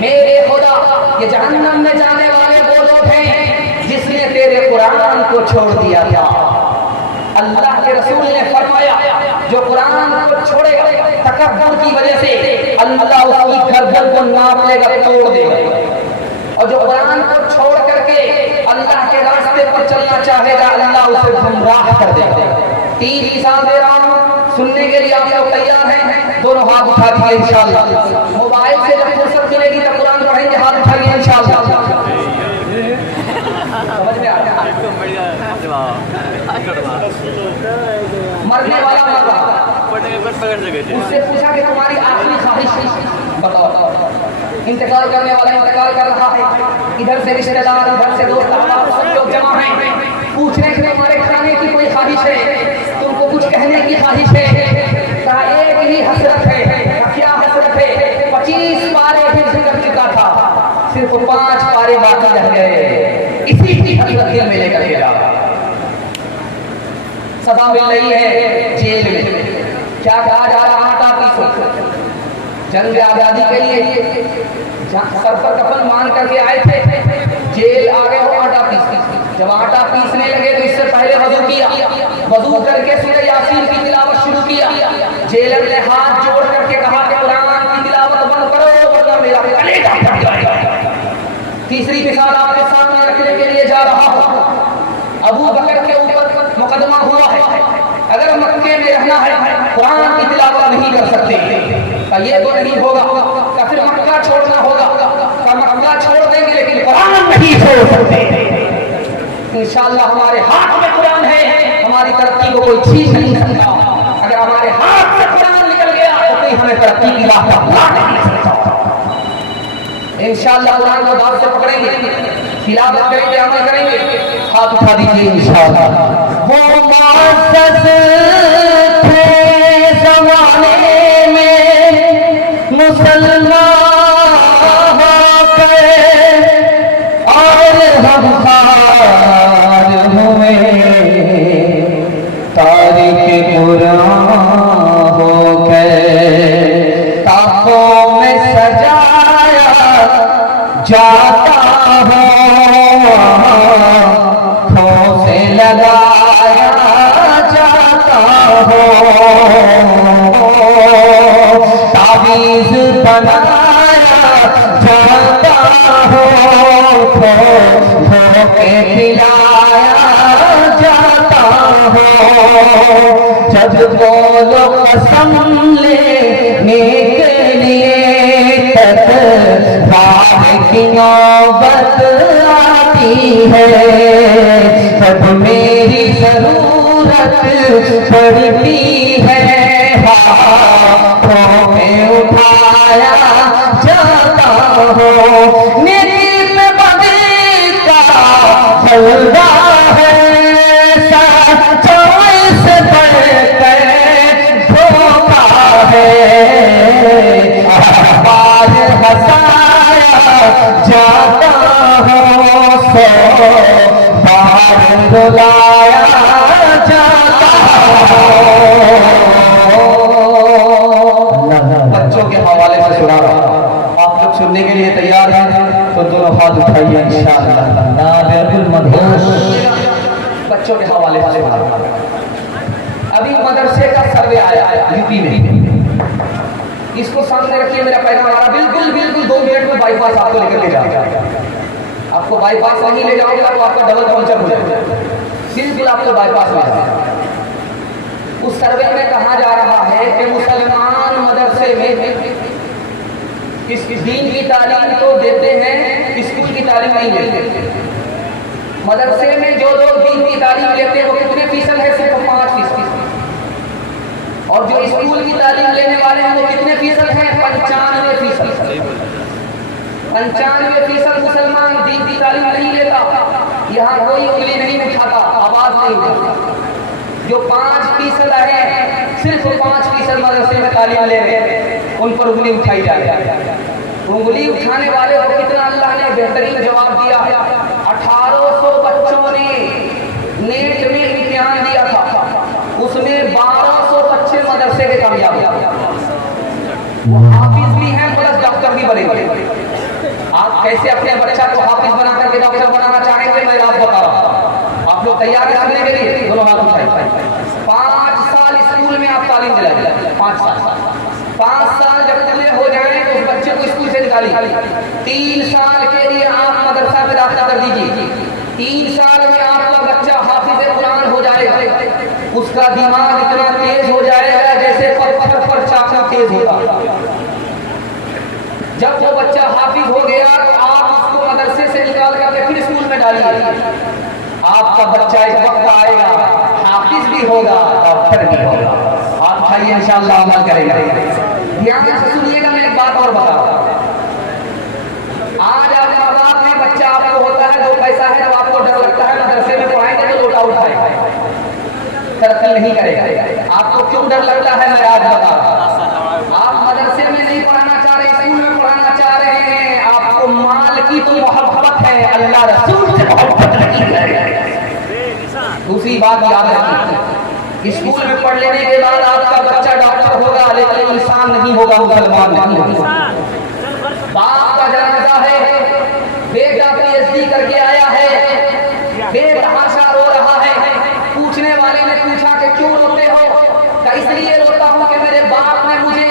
मेरे खुदा ये जहन्नम में जाने वाले वो लोग हैं जिसने तेरे कुरान को छोड़ दिया था। अल्लाह के रसूल ने फरमाया जो कुरान को छोड़ेगा तकब्बुर की वजह से अल्लाह उसकी गर्दन को नाप लेगा, तोड़ देगा, और जो कुरान को छोड़ करके अल्लाह के रास्ते पर चलना चाहेगा अल्लाह उसे गुमराह कर देगा। 3 मिसाल दे रहा हूँ, सुनने के लिए आप लोग तैयार हैं? दोनों हाथ उठा दिए इंशाअल्लाह। मोबाइल से जब फुर्सत मिलेगी तो कुरान पढ़ेंगे, हाथ उठाइए इंशाअल्लाह। समझ में आ गया? मरने वाला मर रहा, उससे पूछा कि तुम्हारी आखिरी ख्वाहिश बताओ। इंतकाल करने वाला इंतकाल कर रहा है, इधर से रिश्तेदार, इधर से दोस्त, सब लोग जमा हैं, पूछ रहे हैं तुम्हारे खाने की कोई ख्वाहिश है, तुमको कुछ कहने की ख्वाहिश है? कहा एक ही हसरत है। क्या हसरत है? 25 पारे हिफ्ज़ कर चुका था, सिर्फ 5 पारे बाकी रह गए, इसी की हसरत दिल में लेकर के जा। सदा मिल रही है जेल में, क्या कहा जा रहा? आटा पीसो। जंग आजादी के लिए सर पर कफन मान करके आए थे, जेल आ गए हो आटा पीस। जब आटा पीसने लगे तो इससे पहले वजू किया, वजू करके सूरह यासीन की तिलावत शुरू किया। जेलर ने हाथ जोड़ करके कहा कि कुरान की तिलावत बंद करो वरना मेरा कलेजा फट जाएगा। तीसरी मिसाल आपके सामने रखने के लिए जा रहा हूं। अबू बकर के ऊपर मुकदमा हुआ है, अगर मक्के में रहना है कुरान की तिलावत नहीं कर सकते, ये तो नहीं होगा, तो फिर मक्का छोड़ना होगा, तो मक्का छोड़ देंगे लेकिन कुरान नहीं छोड़ सकते। इंशाअल्लाह हमारे हाथ में कुरान है, हमारी तरक्की को कोई छीन नहीं सकता। अगर हमारे हाथ से कुरान निकल गया तो कोई हमें तरक्की की राह पर ला नहीं सकता। इंशाअल्लाह कुरान को दाव से पकड़ेंगे, तिलावत करेंगे, अमल करेंगे। हाथ उठा दीजिए इंशाअल्लाह। वो मुअज़्ज़ज़ थे ज़माने में मुसलमान होकर, और हम खार हुए तारीख़ कुरान होकर। ताकों में सजाया जाता हो, आँखों से लगाया जाता हो, तावीज़ बनाया जाता हो, धो के पिलाया जाता हो। जब बोलो कसम लेने के लिए तकरार की नौबत आती है, तब मेरी जरूरत पड़ती है, हाथों में उठाया जाता हो। नेकी पे बदे का जलवा है, सच्चाई से बढ़कर धोखा है, बार हंसाया जाता हो, 100 बार रुलाया जाता हो। बच्चों के हवाले से सुना रहा हूं, आप लोग सुनने के लिए तैयार हैं तो दोनों हाथ उठाइए इंशाअल्लाह। बिल्कुल मधुर बच्चों के हवाले से सुना रहा हूं। अभी मदरसे का सर्वे आया यूपी में, इसको सामने रखिए, मेरा पैगाम आ रहा। बिल्कुल बिल्कुल 2 मिनट में बाईपास आपको लेकर के जाएगा। आपको बाईपास नहीं ले जाओगे तो आपका डबल पंचर हो जाएगा, बिल्कुल आपको बाईपास में जाएगा। उस सर्वे में कहा जा रहा है कि मुसलमान मदरसे में इस दीन की तालीम तो देते हैं, स्कूल की तालीम नहीं लेते। मदरसे में जो लोग दीन की तालीम लेते हैं वो कितने फीसद है? सिर्फ 5%। और जो स्कूल की तालीम लेने वाले हैं वो कितने फीसद हैं? 95%। 95% मुसलमान दीन की तालीम नहीं लेता। यहाँ कोई उंगली नहीं उठाता, आवाज नहीं उठाता। जो 5% है, सिर्फ 5% ऑफिसर मदरसे में तालीम ले रहे हैं, उन पर उंगली उठाई जाए। उंगली उठाने वाले को कितना अल्लाह ने बेहतरीन जवाब दिया। 1800 बच्चों ने नेट में इम्तिहान दिया था, उसमें 1200 बच्चे मदरसे के कामयाब वो हाफिज भी हैं प्लस डॉक्टर भी बनेंगे। आप कैसे अपने बच्चा को हाफिज बना करके डॉक्टर बनाना चाहेंगे, मैं रात बता रहा हूँ। आप लोग तैयार हैं सुनने के लिए? दोनों हाथ उठाइए। 5 साल स्कूल में आप तालीम दिलाएंगे। 5 साल जब पूरे हो जाए तो उस बच्चे को स्कूल से निकालिए। 3 साल के लिए आप मदरसा में दाखिला कर दीजिए। 3 साल में आपका बच्चा हाफिज कुरान हो जाएगा। उसका दिमाग इतना तेज हो जाएगा जैसे पत्थर पर चाकू तेज होगा। जब वो बच्चा हाफिज हो गया तो आप उसको मदरसे से निकाल करके फिर स्कूल में डालिए। आपका बच्चा एक वक्त आएगा हाफिज भी होगा, डॉक्टर भी होगा। आप खाइए, इंशाअल्लाह अमल करेंगे। ध्यान से सुनिएगा, मैं एक बात और बताऊं। आज आप माँ बाप में बच्चा आपको होता है, जो पैसा है, जब आपको डर लगता है मदरसे में पढ़ाएंगे तो लोटा उठाएगा, तरक्की नहीं करेगा। आपको क्यों डर लगता है, मैं आज बता रहा हूं। आप मदरसे में नहीं पढ़ाना चाह रहे, स्कूल में पढ़ाना चाह रहे हैं। आपको माल की तो मोहब्बत है, अल्लाह रसूल से मोहब्बत नहीं है। दूसरी बात याद रखिए, स्कूल में पढ़ लेने के बाद आपका बच्चा डॉक्टर होगा, लेकिन इंसान नहीं होगा, मुसलमान नहीं होगा। बाप का जनाजा है, बेटा PhD करके आया है, बेतहाशा रो रहा है। पूछने वाले ने पूछा कि क्यों रोते हो? इसलिए रोता हूं कि मेरे बाप ने मुझे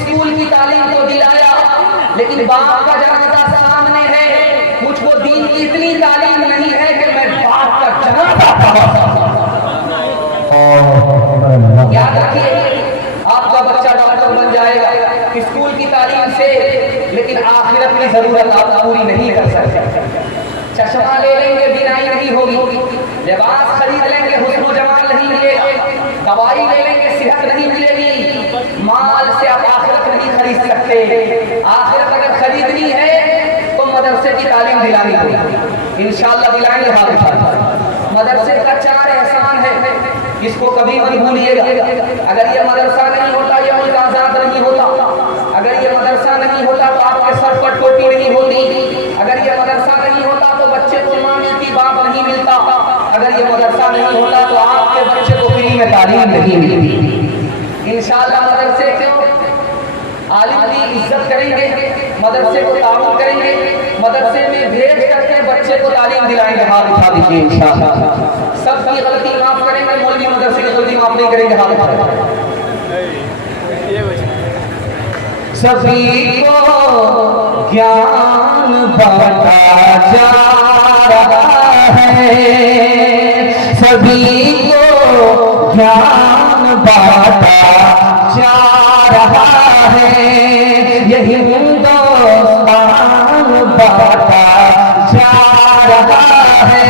स्कूल की तालीम तो दिलाया, लेकिन बाप का जनाजा सामने है, मुझको दीन की इतनी तालीम नहीं है कि मैं बाप का जनाजा पढ़ा सकूं। याद रखिए, आपका बच्चा डॉक्टर बन जाएगा स्कूल की तालीम से, लेकिन आखिरत की जरूरत आप पूरी नहीं कर सकते। चश्मा ले लेंगे, बिनाई नहीं होगी। लिबास खरीद लेंगे, हुस्न जमाल नहीं मिलेगा। दवाई ले लेंगे, सेहत नहीं मिलेगी। माल से आप आखिरत नहीं खरीद सकते। आखिरत अगर खरीदनी है तो मदरसे की तालीम दिलानी होगी। इंशाअल्लाह दिलाएंगे। हाथ उठाकर मदरसे का 4 एहसान है, इसको कभी मत भूलिएगा। अगर ये मदरसा नहीं होता, ये मुल्क आजाद नहीं होता। अगर ये मदरसा नहीं होता तो आपके सर पर टोपी नहीं होती। अगर ये मदरसा नहीं होता तो बच्चे को माँ मिलती, बाप नहीं मिलता। अगर ये मदरसा नहीं होता तो आपके बच्चे को फ्री में तालीम नहीं मिलती। इंशाअल्लाह मदरसे को आलिम की इज्जत करेंगे, मदरसे को तारुफ करेंगे, मदरसे में भेज करके बच्चे को तालीम दिलाएंगे। हाथ उठा दीजिए इंशाअल्लाह। सबकी गलती माफ करेंगे, मौलवी मदरसे की गलती माफ नहीं करेंगे। हाथ उठाएंगे। सभी को ज्ञान बांटा जा रहा है, सभी को ज्ञान बांटा जा रहा है। यही हिंदुस्तान बांटा जा रहा है।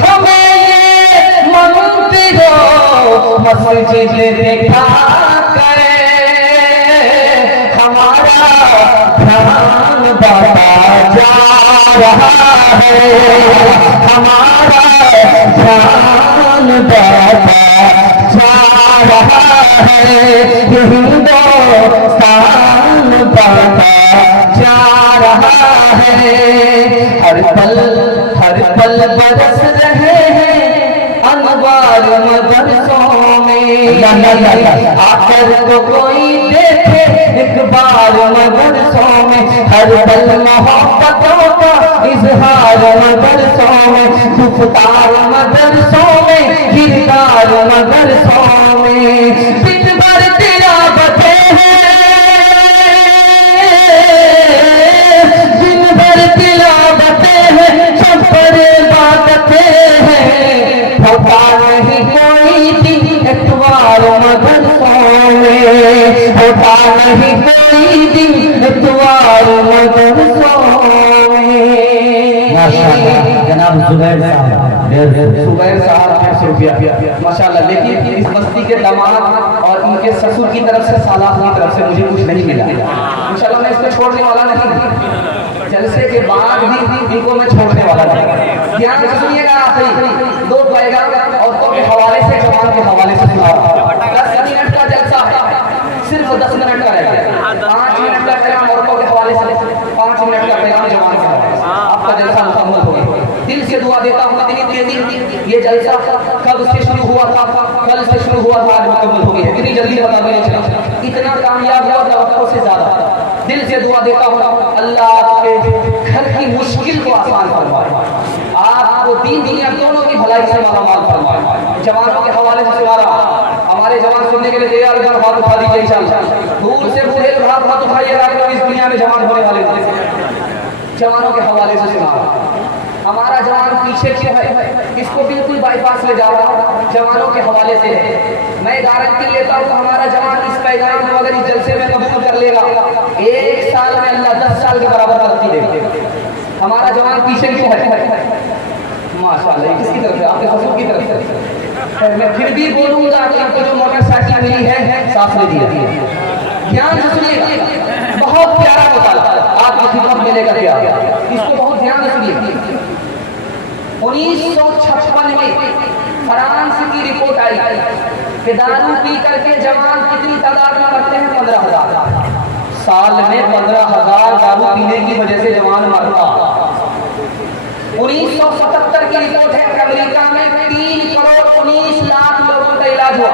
हमें ये मंदिरों मस्जिद दिखा करे, हमारा ध्यान बांटा जा रहा है, हमारा ध्यान बांटा जा रहा है। हिंदुस्तान बांटा जा रहा है। हर पल बरस रहे हैं अनवार मदरसों में। आकर तो कोई देखे एक बार मदरसों में, हर पल मोहब्बतों का इजहार मदरसों में। गुफ्तार मदरसों में, किरदार मदरसों में। दिन भर तिलावतें हैं, दिन भर तिलावतें हैं, सब पर इबादतें हैं। होता नहीं कोई दिन इतवार मदरसों में, होता नहीं कोई दिन इतवार मदरसों में। जनाब जुबैर साहब 150 रुपया माशाल्लाह। लेकिन इस बस्ती के दामाद और इनके ससुर की तरफ से, सालात की तरफ से मुझे कुछ नहीं मिला। इंशाल्लाह मैं इसको छोड़ने वाला नहीं, जलसे के बाद भी इनको मैं छोड़ने वाला नहीं। ध्यान से सुनिएगा। आखिरी 2 पैगाम औरतों के हवाले से, जवान के हवाले से सुनाओ। 10 मिनट का जलसा है। कामयाब हुआ तवक्को से ज्यादा। दिल से दुआ देता हूँ अल्लाह आपके घर की मुश्किल को आसान फरमाए, आपको दीन दुनिया दोनों की भलाई से मालामाल फरमाए। जवानों के हवाले से सुना रहा, हमारे जवान सुनने के लिए तैयार हैं, हाथ उठा दीजिए इंशाअल्लाह। दूर से बूढ़े हाथ उठाइएगा, इस दुनिया में जवान होने वाले जवानों के हवाले से सुना रहा। हमारा जवान पीछे क्यों है, इसको बिल्कुल बाईपास ले जा रहा हूँ, जवानों के हवाले से है। मैं गारंटी लेता हूँ हमारा जवान इस पैगाम को अगर इस जलसे में कबूल कर लेगा, 1 साल में अल्लाह 10 साल के बराबर तरक्की देगा। हमारा जवान पीछे क्यों है? माशाअल्लाह, किसकी तरफ से? आपके ससुर की तरफ से। मैं फिर भी बोलूंगा कि आपको जो मोटरसाइकिल मिली है साथ में दी, ध्यान से सुनिएगा, बहुत प्यारा मुताला आपकी खिदमत में लेकर के आ गया, इसको बहुत ध्यान से सुनिए। 1956 में फ्रांस की रिपोर्ट आई कि दारू पी करके जवान कितनी तादाद में मरते हैं? 15,000 साल में 15,000 दारू पीने की वजह से जवान मरता। 1977 की रिपोर्ट है कि अमेरिका में 3 करोड़ 19 लाख लोगों का इलाज हुआ,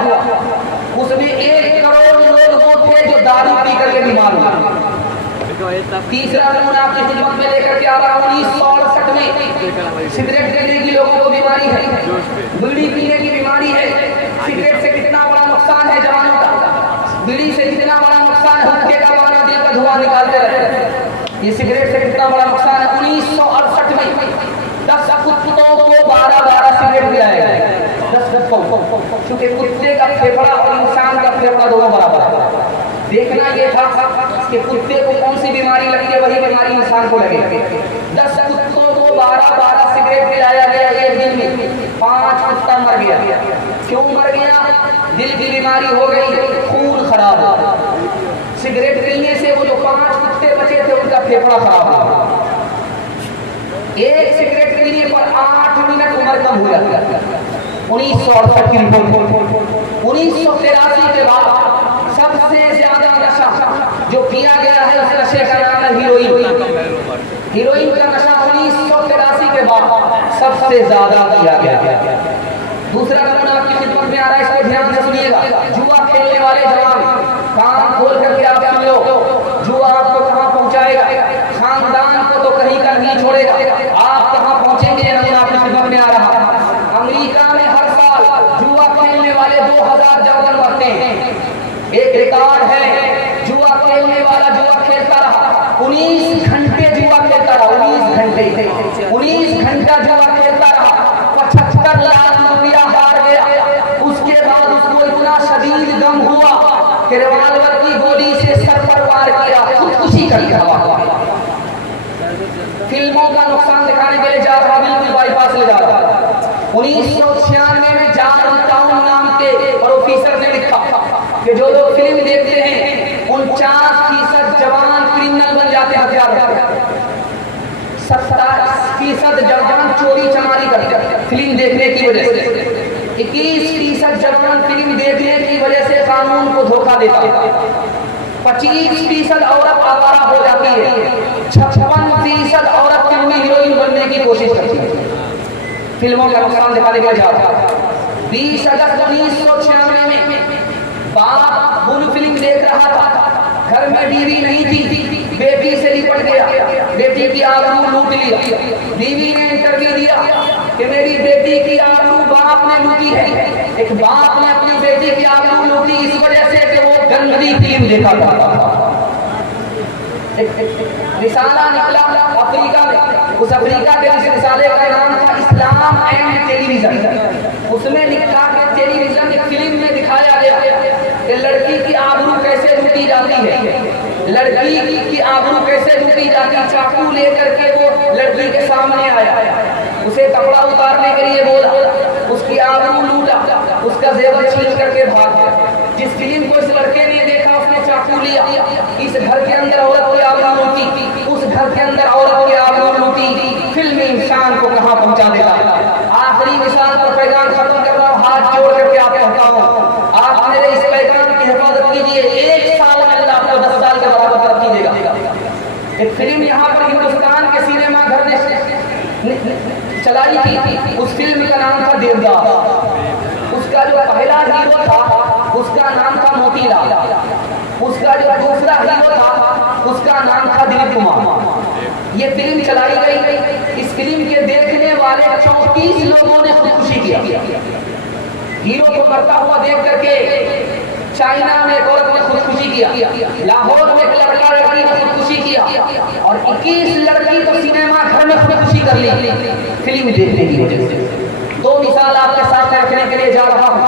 उसमें 1 करोड़ लोग वो थे जो दारू पी करके बीमार हुए। तीसरा नमूना आपकी खिदमत में लेकर के आ रहा हूं। 1968 में सिगरेट पीने की लोगों को बीमारी है, बीड़ी पीने की बीमारी है। सिगरेट से कितना बड़ा नुकसान है जवानों का, बीड़ी से कितना बड़ा नुकसान है, हुक्के का बहाना दिल का धुआं निकालते रहते, ये सिगरेट से कितना बड़ा नुकसान है। 1968 में 10 कुत्तों को 12 सिगरेट पिलाया गया, 10 को, क्योंकि कुत्ते का फेफड़ा और इंसान का फेफड़ा दोनों बराबर है। देखना ये था कि कुत्ते को कौन सी बीमारी लगी है, वही बीमारी इंसान को लगे। 10 कुत्तों को 12 सिगरेट पिलाया गया, एक दिन में 5 कुत्ता मर गया। क्यों मर गया? दिल की बीमारी हो गई, खून खराब हो। सिगरेट पीने से वो जो 5 कुत्ते बचे थे उनका फेफड़ा खराब हो। एक सिगरेट पीने पर 8 मिनट उम्र कम हो जाती है। 1968 की रिपोर्ट। 1983 के बाद सबसे ज्यादा नशा जो किया गया है उस नशे का नाम है हीरोइन। हीरोइन का नशा 1983 के बाद सबसे ज्यादा किया गया। दूसरा नमूना आपकी खिदमत में आ रहा है, इसको ध्यान से सुनिएगा। जुआ खेलने वाले जवान, कान खोल करके आप सुन लो, जुआ आपको कहां पहुंचाएगा? खानदान को तो कहीं का नहीं छोड़ेगा, आप कहां पहुंचेंगे? नमूना आपकी खिदमत में आ रहा। अमेरिका में हर साल जुआ खेलने वाले 2000 जवान मरते हैं। एक रिकॉर्ड है, जुआ खेलने वाला जुआ खेलता रहा 19 घंटे, जुआ खेलता रहा 19 घंटे, 19 घंटा जुआ खेलता रहा, 75 लाख रुपया हार गया। उसके बाद उसको इतना शदीद गम हुआ कि रिवॉल्वर की गोली से सर पर वार किया, खुदकुशी कर लिया। फिल्मों का नुकसान दिखाने के लिए जा रहा, बिल्कुल बाईपास ले जा रहा। 1996 में जॉन टाउन नाम के प्रोफेसर ने लिखा कि जो लोग फिल्म देखते हैं 49% जवान क्रिमिनल बन जाते हैं, हथियार 27% जवान चोरी चमारी करते हैं फिल्म देखने की वजह से, 21% जवान फिल्म देखने की वजह से कानून को धोखा देता है, 25% औरत आवारा हो जाती है, 56% औरत फिल्मी हीरोइन बनने की कोशिश करती है। फिल्मों का नुकसान दिखाने के लिए जाता है। 20 अगस्त 1996 में बाप बुल फिल्म देख रहा था, घर में बीवी नहीं थी, बेटी से लिपट गया, बेटी की आबरू लूट लिया। बीवी ने इंटरव्यू दिया कि मेरी बेटी की आबरू बाप ने लूटी है। एक बाप ने अपनी बेटी की आबरू लूटी इस वजह से कि वो गंदी फिल्म देखा था। रिसाला निकला अफ्रीका में, उस अफ्रीका के रिसाले का नाम था इस्लाम एंड टेलीविजन। उसमें लिखा कि टेलीविजन फिल्म में दिखाया गया कि लड़की की आबरू कैसे लूटी जाती है, लड़की की आबरू कैसे लूटी जाती। चाकू लेकर के वो लड़की के सामने आया, उसे कपड़ा उतारने के लिए बोला, उसकी आबरू लूटा, उसका जेवर छीन करके भाग गया। जिस फिल्म को इस लड़के ने देखा उसने चाकू लिया, इस घर के अंदर औरत की आबरू लूटी, उस घर के अंदर औरत की आबरू लूटी। फिल्म इंसान को कहां पहुंचा देता है। आखिरी मिसाल पर पैगाम खत्म कर रहा हूं, हाथ जोड़ करके आप कहता हूं, आप मेरे इस पैगाम की हिफाजत कीजिए। 1 साल में अल्लाह आपको 10 साल के बराबर तरक्की देगा। एक फिल्म यहाँ पर हिंदुस्तान के सिनेमा घर ने चलाई थी, उस फिल्म का नाम था देवदास। उसका जो पहला हीरो था उसका नाम था मोतीलाल। उसका जो दूसरा हीरो था उसका नाम था दिलीप कुमार। ये फिल्म चलाई गई, इस फिल्म के देखने वाले 34 लोगों ने खुदकुशी किया। हीरो को मरता हुआ देख करके चाइना में एक औरत ने खुदकुशी किया, लाहौर में एक लड़का लड़की ने खुदकुशी किया और 21 लड़की तो सिनेमा घर में खुदकुशी कर ली फिल्म देखने की वजह से। दो मिसाल आपके साथ रखने के लिए जा रहा हूँ,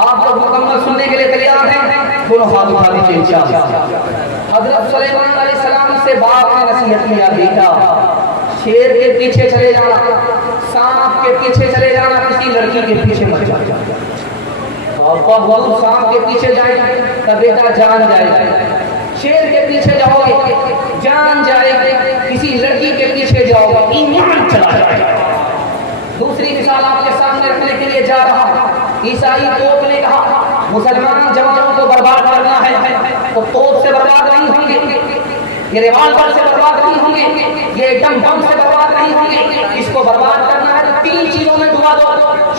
आप लोग मुकम्मल सुनने के लिए तैयार हैं? दोनों हाथ उठा दीजिए इंशाअल्लाह। हजरत सुलेमान अलैहिस्सलाम से बाप ने नसीहत किया, बेटा शेर के पीछे चले जाना, सांप के पीछे चले जाना, किसी लड़की के पीछे मत जाना। और सांप के पीछे जाएगा तब बेटा जान जाएगा, शेर के पीछे जाओगे जान जाएगी, किसी लड़की के पीछे जाओगे ईमान चला जाएगा। दूसरी मिसाल आपके सामने रखने के लिए जा रहा हूं। ईसाई तोप ने कहा मुसलमान जवानों को बर्बाद करना है तो तोप से बर्बाद नहीं होंगे, ये रिवाल्वर से बर्बाद नहीं होंगे, ये एकदम बम से बर्बाद नहीं होंगे। इसको बर्बाद करना है तो 3 चीजों में डुबा दो,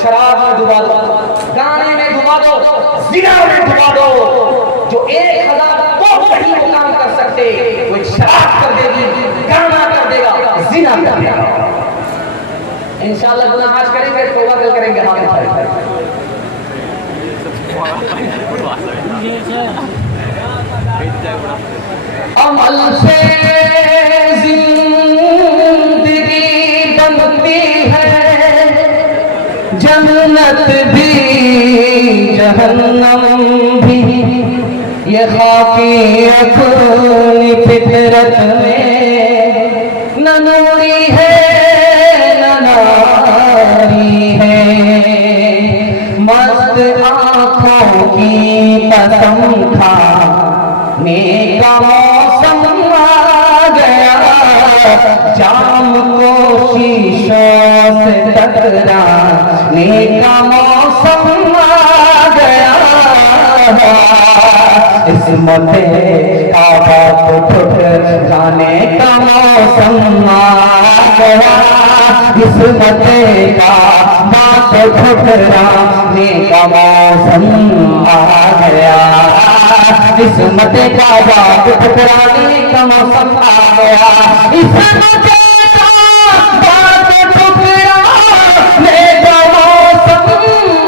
शराब में डुबा दो, गाने में डुबा दो, जिना में डुबा दो। जो 1000 तोप नहीं वो काम कर सकते, वो शराब कर देगी, गाना कर देगा, जिना कर देगा। इंशाअल्लाह गुनाह आज करेंगे, तौबा कल करेंगे। हाथ उठाएं। अमल से जिंदगी बनती है, जन्नत भी जहन्नम भी, ये खाकी अपनी फितरत में न नूरी है न नारी है। मस्त आँखों की कसम खाने का मौसम आ गया, जाम को शीशों से टकराने का मौसम आ गया। इस्मते काबा को ठुकराने का मौसम आ गया, इस्मते काबा को ठुकराने का मौसम आ गया, इस्मते काबा को ठुकराने का मौसम आ गया, इस्मते काबा को ठुकराने का मौसम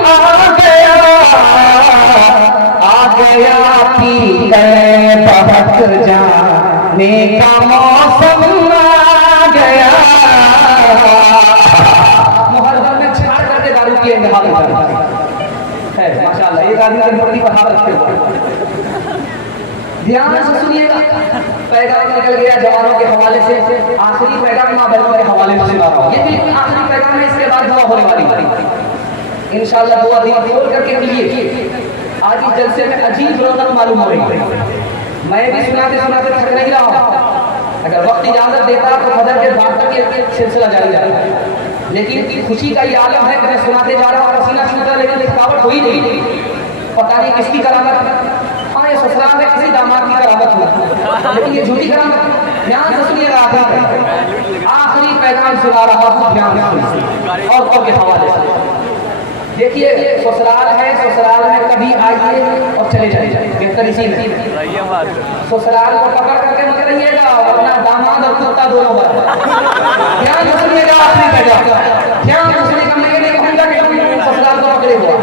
आ गया, आ गया पी गए बहक जाने का मौसम आ गया। मुहर्रम में छाड़ करके दारू पिएंगे है माशाअल्लाह, एक आदमी की बर्दी पर हाथ रखते हुए ध्यान से सुनिएगा। पैगाम निकल गया जवानों के हवाले से, आखिरी पैगाम मां बहनों के हवाले से सुना रहा हूं। ये बिल्कुल आखिरी पैगाम है, इसके बाद दुआ होने वाली इंशाअल्लाह। दुआ दिल खोल करके कीजिए। आज इस जलसे में अजीब रौनक मालूम हो रही है। मैं भी सुनाते सुनाते थक नहीं रहा हूं। अगर वक्त इजाजत देता तो फजर के बाद तक ये सिलसिला जारी रहेगा, लेकिन खुशी का ये आलम है कि मैं सुनाते जा रहा हूँ, पसीना छूट रहा, लेकिन थकावट हुई नहीं। पता नहीं किसकी करामत, हाँ ये ससुराल में किसी दामाद की करामत हुआ, लेकिन ये झूठी करामत। ध्यान से सुनिएगा, आखिरी पैगाम सुना रहा हूँ, ध्यान से औरतों के हवाले से। देखिए ससुराल है, ससुराल में कभी आइए और चले जाइए, बेहतर इसी में। ससुराल को पकड़ करके मत रहिएगा, वरना दामाद और कुत्ता दोनों बार। ध्यान से सुनिएगा, आखिरी पैगाम ध्यान से सुनिएगा। मैं नहीं कहूँगा कि तुम ससुराल को पकड़े हुए,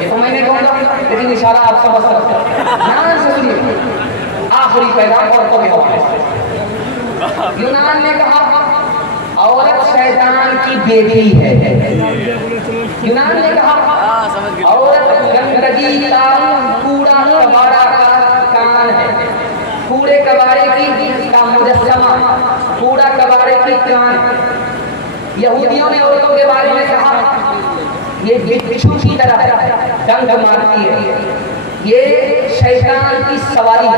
ये तो मैं नहीं कहूँगा, लेकिन इशारा आप समझ सकते हैं। ध्यान से सुनिए, आखिरी पैगाम औरतों के हवाले से। यूनान ने कहा औरत शैतान की बेटी है। यूनान ने कहा औरत गंदगी का कूड़ा कबाड़ा का कान है, कूड़े कबाड़े की का मुजस्समा, कूड़ा कबाड़े की कान। यहूदियों ने औरतों के बारे में कहा ये बिच्छू की तरह डंक मारती है, ये शैतान की सवारी,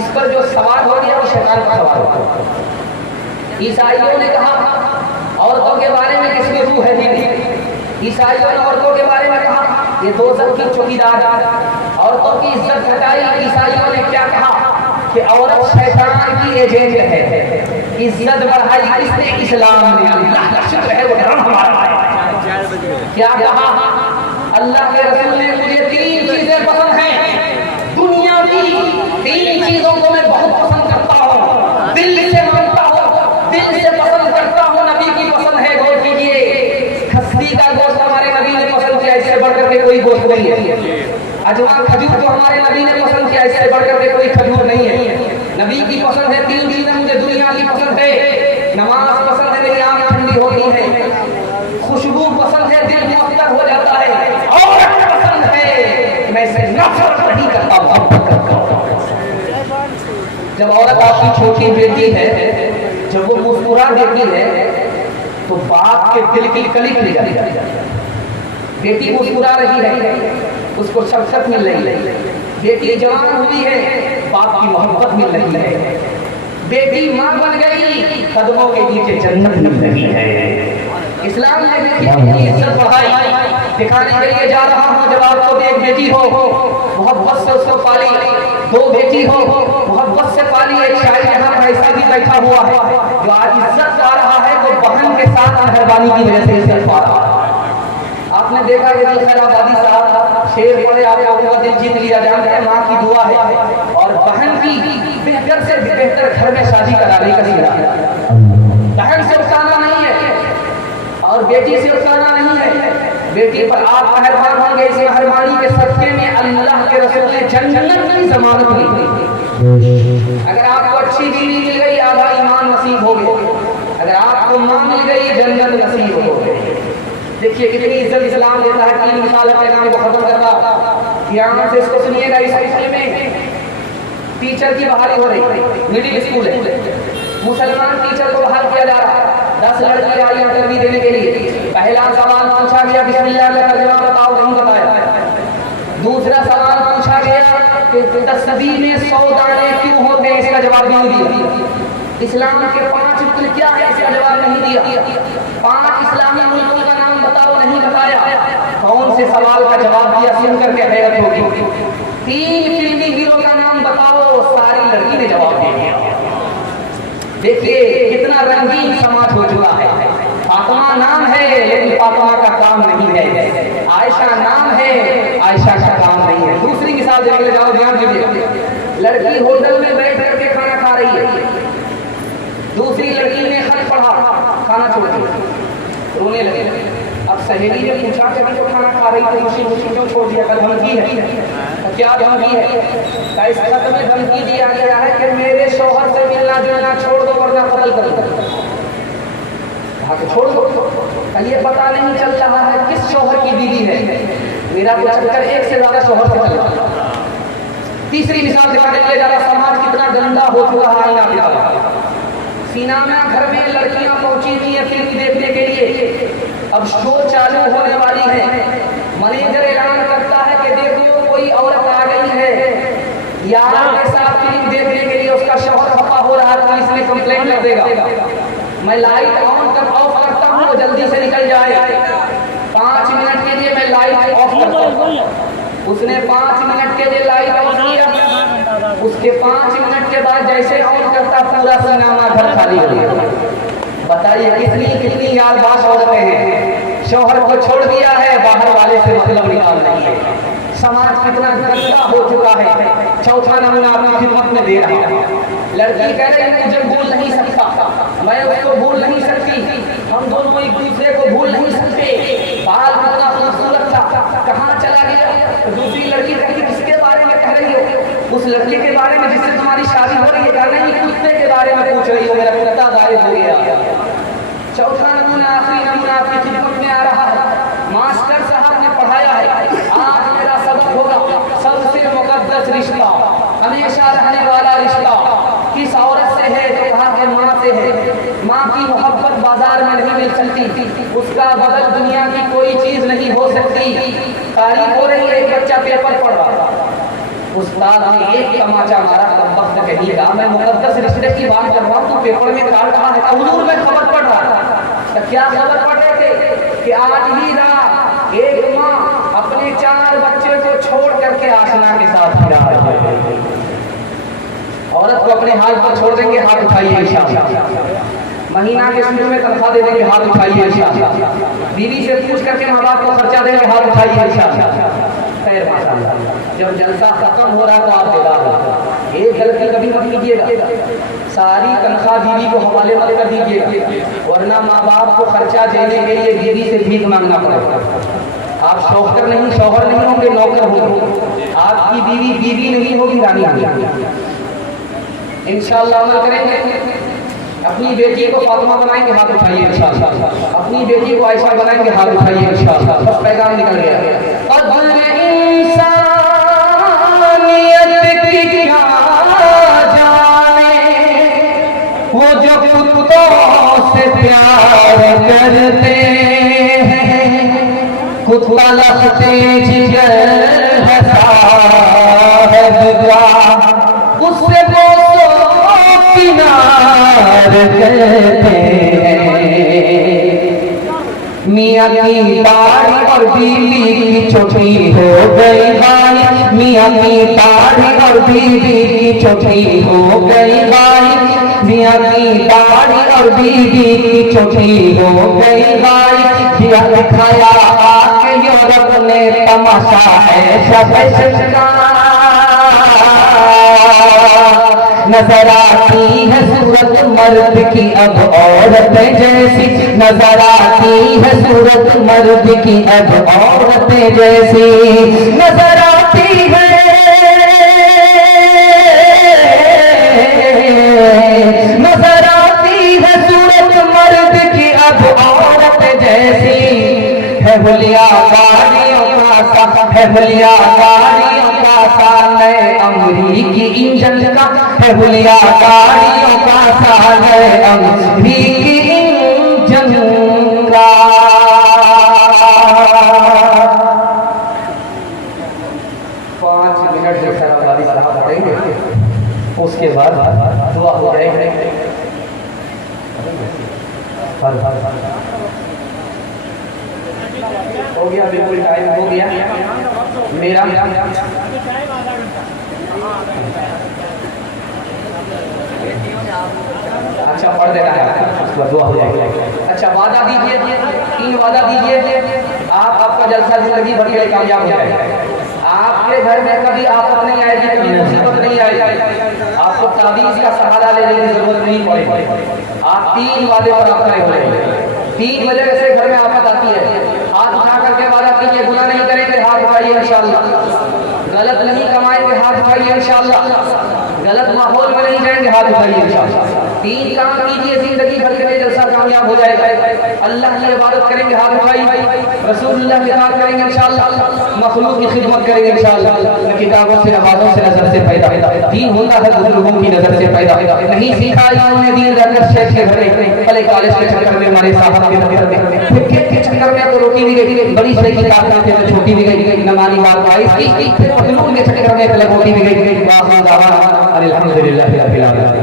इस पर जो सवार हो गया वो शैतान का सवार हो। ईसाइयों ने कहा औरतों के बारे में किसकी रूह है नहीं। ईसाइयों ने औरतों के बारे में कहा ये दोज़ख की चौकीदार, औरतों की इज्जत घटाई। ईसाइयों ने क्या कहा कि औरत शैतान की एजेंट है, इज्जत बढ़ाई इसने इस्लाम ने। अल्लाह का शुक्र है वो धर्म हमारा है। क्या कहा अल्लाह के रसूल ने, मुझे 3 चीजें पसंद हैं दुनिया की, 3 चीजें अजवा खजूर तो हमारे नबी ने पसंद किया, इससे बढ़कर के कोई खजूर नहीं है। नबी की पसंद है, 3 चीजें मुझे दुनिया की पसंद है। नमाज पसंद है, मेरी आंख ठंडी होती है। खुशबू पसंद है, दिल मुअत्तर हो जाता है। औरत पसंद है, मैं इसे नफरत नहीं करता, मोहब्बत करता हूं। जब औरत आपकी छोटी बेटी है, जब वो मुस्कुरा देती है तो बाप के दिल की कली खुल जाती है। बेटी मुस्कुरा रही है, उसको शफ़क़त मिल रही है। बेटी जवान हुई है, बाप की मोहब्बत मिल रही है। बेटी माँ बन गई, कदमों के नीचे जन्नत मिल रही है। इस्लाम ने देखिए कितनी इज्जत बढ़ाई। दिखाने के लिए जा रहा हूँ, जब आपको एक बेटी हो, मोहब्बत से उसको पाली। 2 बेटी हो, मोहब्बत से पाली। एक शायर यहाँ ऐसा भी बैठा हुआ है जो आज इज्जत पा रहा है, तो बहन के साथ मेहरबानी की वजह से इज्जत पा रहा है। आपने देखा कि खैराबादी साहब शेर पड़े, आप लोगों का दिल जीत लिया। जानते हैं माँ की दुआ है और बहन की बेहतर से बेहतर घर में शादी कराने का सिरा। बहन से उकसाना नहीं है और बेटी से उकसाना नहीं है। बेटी पर आप मेहरबान होंगे, इस मेहरबानी के सदके में अल्लाह के रसूल ने जन्नत की ज़मानत दी। अगर आपको अच्छी बीवी मिल गई, आधा ईमान नसीब हो गया। अगर आपको माँ मिल गई, जन्नत नसीब हो गई। देखिए कितनी इज्जत इस्लाम देता है। 3 मिसाल पैगाम को खत्म करता, यहाँ से इसको सुनिएगा। इस स्कूल में टीचर की बहाली हो रही, मिडिल स्कूल है। मुसलमान टीचर को बहाल किया जा रहा है। 10 लड़की आई इंटरव्यू देने के लिए। पहला सवाल पूछा गया, बिस्मिल्लाह का तर्जुमा बताओ, नहीं बताया। दूसरा सवाल पूछा गया कि तस्बीह में 100 दाने क्यों होते हैं, इसका जवाब नहीं दिया। इस्लाम के 5 रुकन क्या है, इसका जवाब नहीं दिया। 5 इस्लामी मुल्कों का नाम बताओ, नहीं बताया। कौन से सवाल का जवाब दिया, सुनकर के हैरत होगी। 3 फिल्मी हीरो का नाम बताओ, सारी लड़की ने जवाब दे दिया। देखिए कितना रंगीन समाज हो चुका है। फातिमा नाम है, लेकिन फातिमा का काम नहीं है। आयशा नाम है, आयशा का काम नहीं है। दूसरी मिसाल देने ले जाओ, ध्यान दीजिए। लड़की होटल में बैठ करके खाना खा रही है। दूसरी लड़की ने खत पढ़ा, खाना छोड़ दिया, रोने लगे। अब सहेली ने पूछा कि जो खाना खा रही थी मशीन क्यों छोड़ दिया? धमकी है। क्या धमकी है? इस खत में धमकी दिया गया है कि मेरे शौहर से मिलना जुलना छोड़ दो वरना कत्ल कर दो। छोड़ दो। ये पता नहीं चल रहा है किस शौहर की बीवी है। मेरा तो चक्कर एक से ज्यादा शौहर से चल रहा। तीसरी मिसाल दिखाने के लिए जा रहा, समाज कितना गंदा हो चुका है। सिनेमा घर में लड़कियां पहुंची हुई है फिल्म देखने के लिए। अब शो चालू होने वाली है। मैनेजर ऐलान करता है कि देखो कोई औरत आ गई है यार के साथ फिल्म देखने के लिए, उसका शौहर खफा हो रहा है, पुलिस में कंप्लेंट कर देगा। मैं लाइट ऑन कर ऑफ करता हूँ, जल्दी से निकल जाए। 5 मिनट के लिए मैं लाइट ऑफ करता हूँ। उसने 5 मिनट के लिए लाइट ऑफ किया। उसके 5 मिनट के बाद जैसे ऑन करता, पूरा सिनेमा घर खाली हो गया। बताइए कितनी याददाश्त औरतें हैं। शौहर को छोड़ दिया है, बाहर वाले से मतलब निकाल रही है। समाज कितना गंदा हो चुका है। चौथा नमूना अपनी खिदमत में दे रहा है। लड़की कह रही है मुझे भूल नहीं सकता, मैं उसको भूल नहीं सकती, हम दोनों एक दूसरे को भूल नहीं सकते। बाल कितना खूबसूरत था, कहाँ चला गया? दूसरी लड़की कहती किसके बारे में कह रही हो? उस लड़की के बारे में जिससे तुम्हारी शादी हो रही है। कहा नहीं, कुत्ते के बारे में पूछ रही हो, मेरा कुत्ता गायब हो गया। चौथा नमूना, आखिरी नमूना आपकी खिदमत में आ रहा है। मास्टर साहब ने पढ़ाया है, आज मेरा सबक होगा सबसे मुकद्दस रिश्ता, हमेशा रहने वाला रिश्ता किस औरत से है? तो कहा कि माँ से है। माँ की मोहब्बत बाजार में नहीं मिल सकती, उसका बदल दुनिया की कोई चीज नहीं हो सकती। तारीफ हो रही है, एक बच्चा पेपर पढ़ रहा था, उस्ताद ने एक तमाचा मारा, वक्त कहीं का मैं मुकद्दस रिश्ते की बात कर रहा हूँ, तो पेपर में काट रहा है। हुजूर मैं खबर पढ़ रहा था। तो क्या खबर पढ़ रहे थे कि आज ही रात एक माँ अपने 4 बच्चे को छोड़ करके आशना के साथ फिरा रही है। औरत को अपने हाथ पर छोड़ देंगे, हाथ उठाइए इंशाअल्लाह। महीना के शुरू में तनख्वाह दे देंगे, हाथ उठाइए इंशाअल्लाह। बीवी से पूछ करके माँ बाप को खर्चा देंगे, हाथ उठाइए इंशाअल्लाह। खैर माशाअल्लाह, जब जलसा खत्म हो रहा तो आप बेदार हो। एक गलती कभी मत कीजिएगा, सारी तनख्वाह बीवी को हवाले मत कर दीजिएगा, वरना माँ बाप को खर्चा देने के लिए बीवी से भीख मांगना पड़ेगा। आप शौकर नहीं, शौहर नहीं होंगे, नौकर होंगे। आपकी बीवी बीवी नहीं होगी, रानी होगी। इंशाअल्लाह अमल करेंगे। अपनी बेटी को फातिमा बनाएंगे, हाथ उठाइए इंशाअल्लाह। अपनी बेटी को आयशा बनाएंगे, हाथ उठाइए इंशाअल्लाह। बस पैगाम निकल गया। वो जो कुत्तों से प्यार करते हैं, कुत्ता लगते जिगर है साहिब का, उससे वो किनार करते हैं। मियाँ की दाढ़ी और बीवी की छोटी हो गई भाई, मियाँ की दाढ़ी और बीवी की छोटी हो गई भाई, मियाँ की दाढ़ी और बीवी की छोटी हो गई भाई। दिया दिखाया आके यूरोप ने तमाशा है शब का, नजर आती है सूरत मर्द की अब औरत जैसी, नजर आती है सूरत मर्द की अब औरत जैसी, नजर आती है, नजर आती है सूरत मर्द की अब औरत जैसी। है हुलिया गाड़ियों का सा, है हुलिया गाड़ियों का सा, नए अमरीकी इंजन का, है हुलिया गाड़ियों का सा, नए अमरीकी इंजन का। 5 मिनट जो शराबादी साहब पढ़ेंगे, उसके बाद दुआ हो जाएगी। हो गया, बिल्कुल टाइम हो गया मेरा। अच्छा पढ़ देना है, उसके बाद दुआ हो जाएगी। अच्छा वादा दीजिए, 3 वादा दीजिए, आपका जलसा जिंदगी भर के लिए कामयाब हो जाएगा। आपके घर में कभी आफत नहीं आएगी, कभी मुसीबत नहीं आएगी, आपको ताबीज का सहारा लेने की जरूरत नहीं पड़ेगी। आप 3 वादे पर आप खड़े हो जाएंगे। 3 वजह से घर में आफत आती है। हाथ उठा करके वादा कीजिए, गुनाह नहीं करेंगे, हाथ उठाइए इंशाअल्लाह। गलत नहीं कमाएंगे, हाथ उठाइए इंशाअल्लाह। गलत माहौल में नहीं जाएंगे, हाथ उठाइए इंशाअल्लाह। 3 काम कीजिए, जिंदगी भर के लिए जलसा कामयाब हो जाएगा। अल्लाह की इबादत करेंगे, हाथ उठाइए, रसूलुल्लाह की इताअत करेंगे इंशाअल्लाह, मखलूक की खिदमत करेंगे इंशाअल्लाह। किताबों से, नमाज़ों से, नजर से पैदा, दीन होता है बुजुर्गों की नजर से पैदा। नहीं सीखा इन्होंने दीन जाकर शेख के घर में, पहले कॉलेज के चक्कर में, हमारे साहब के दफ्तर में, फिर खेत के चक्कर में तो रोटी भी गई, बड़ी से किताब में तो छोटी भी गई, नमानी बात आई, फिर मखलूक के चक्कर में लगोटी भी गई। अल्हम्दुलिल्लाह रब्बिल आलमीन।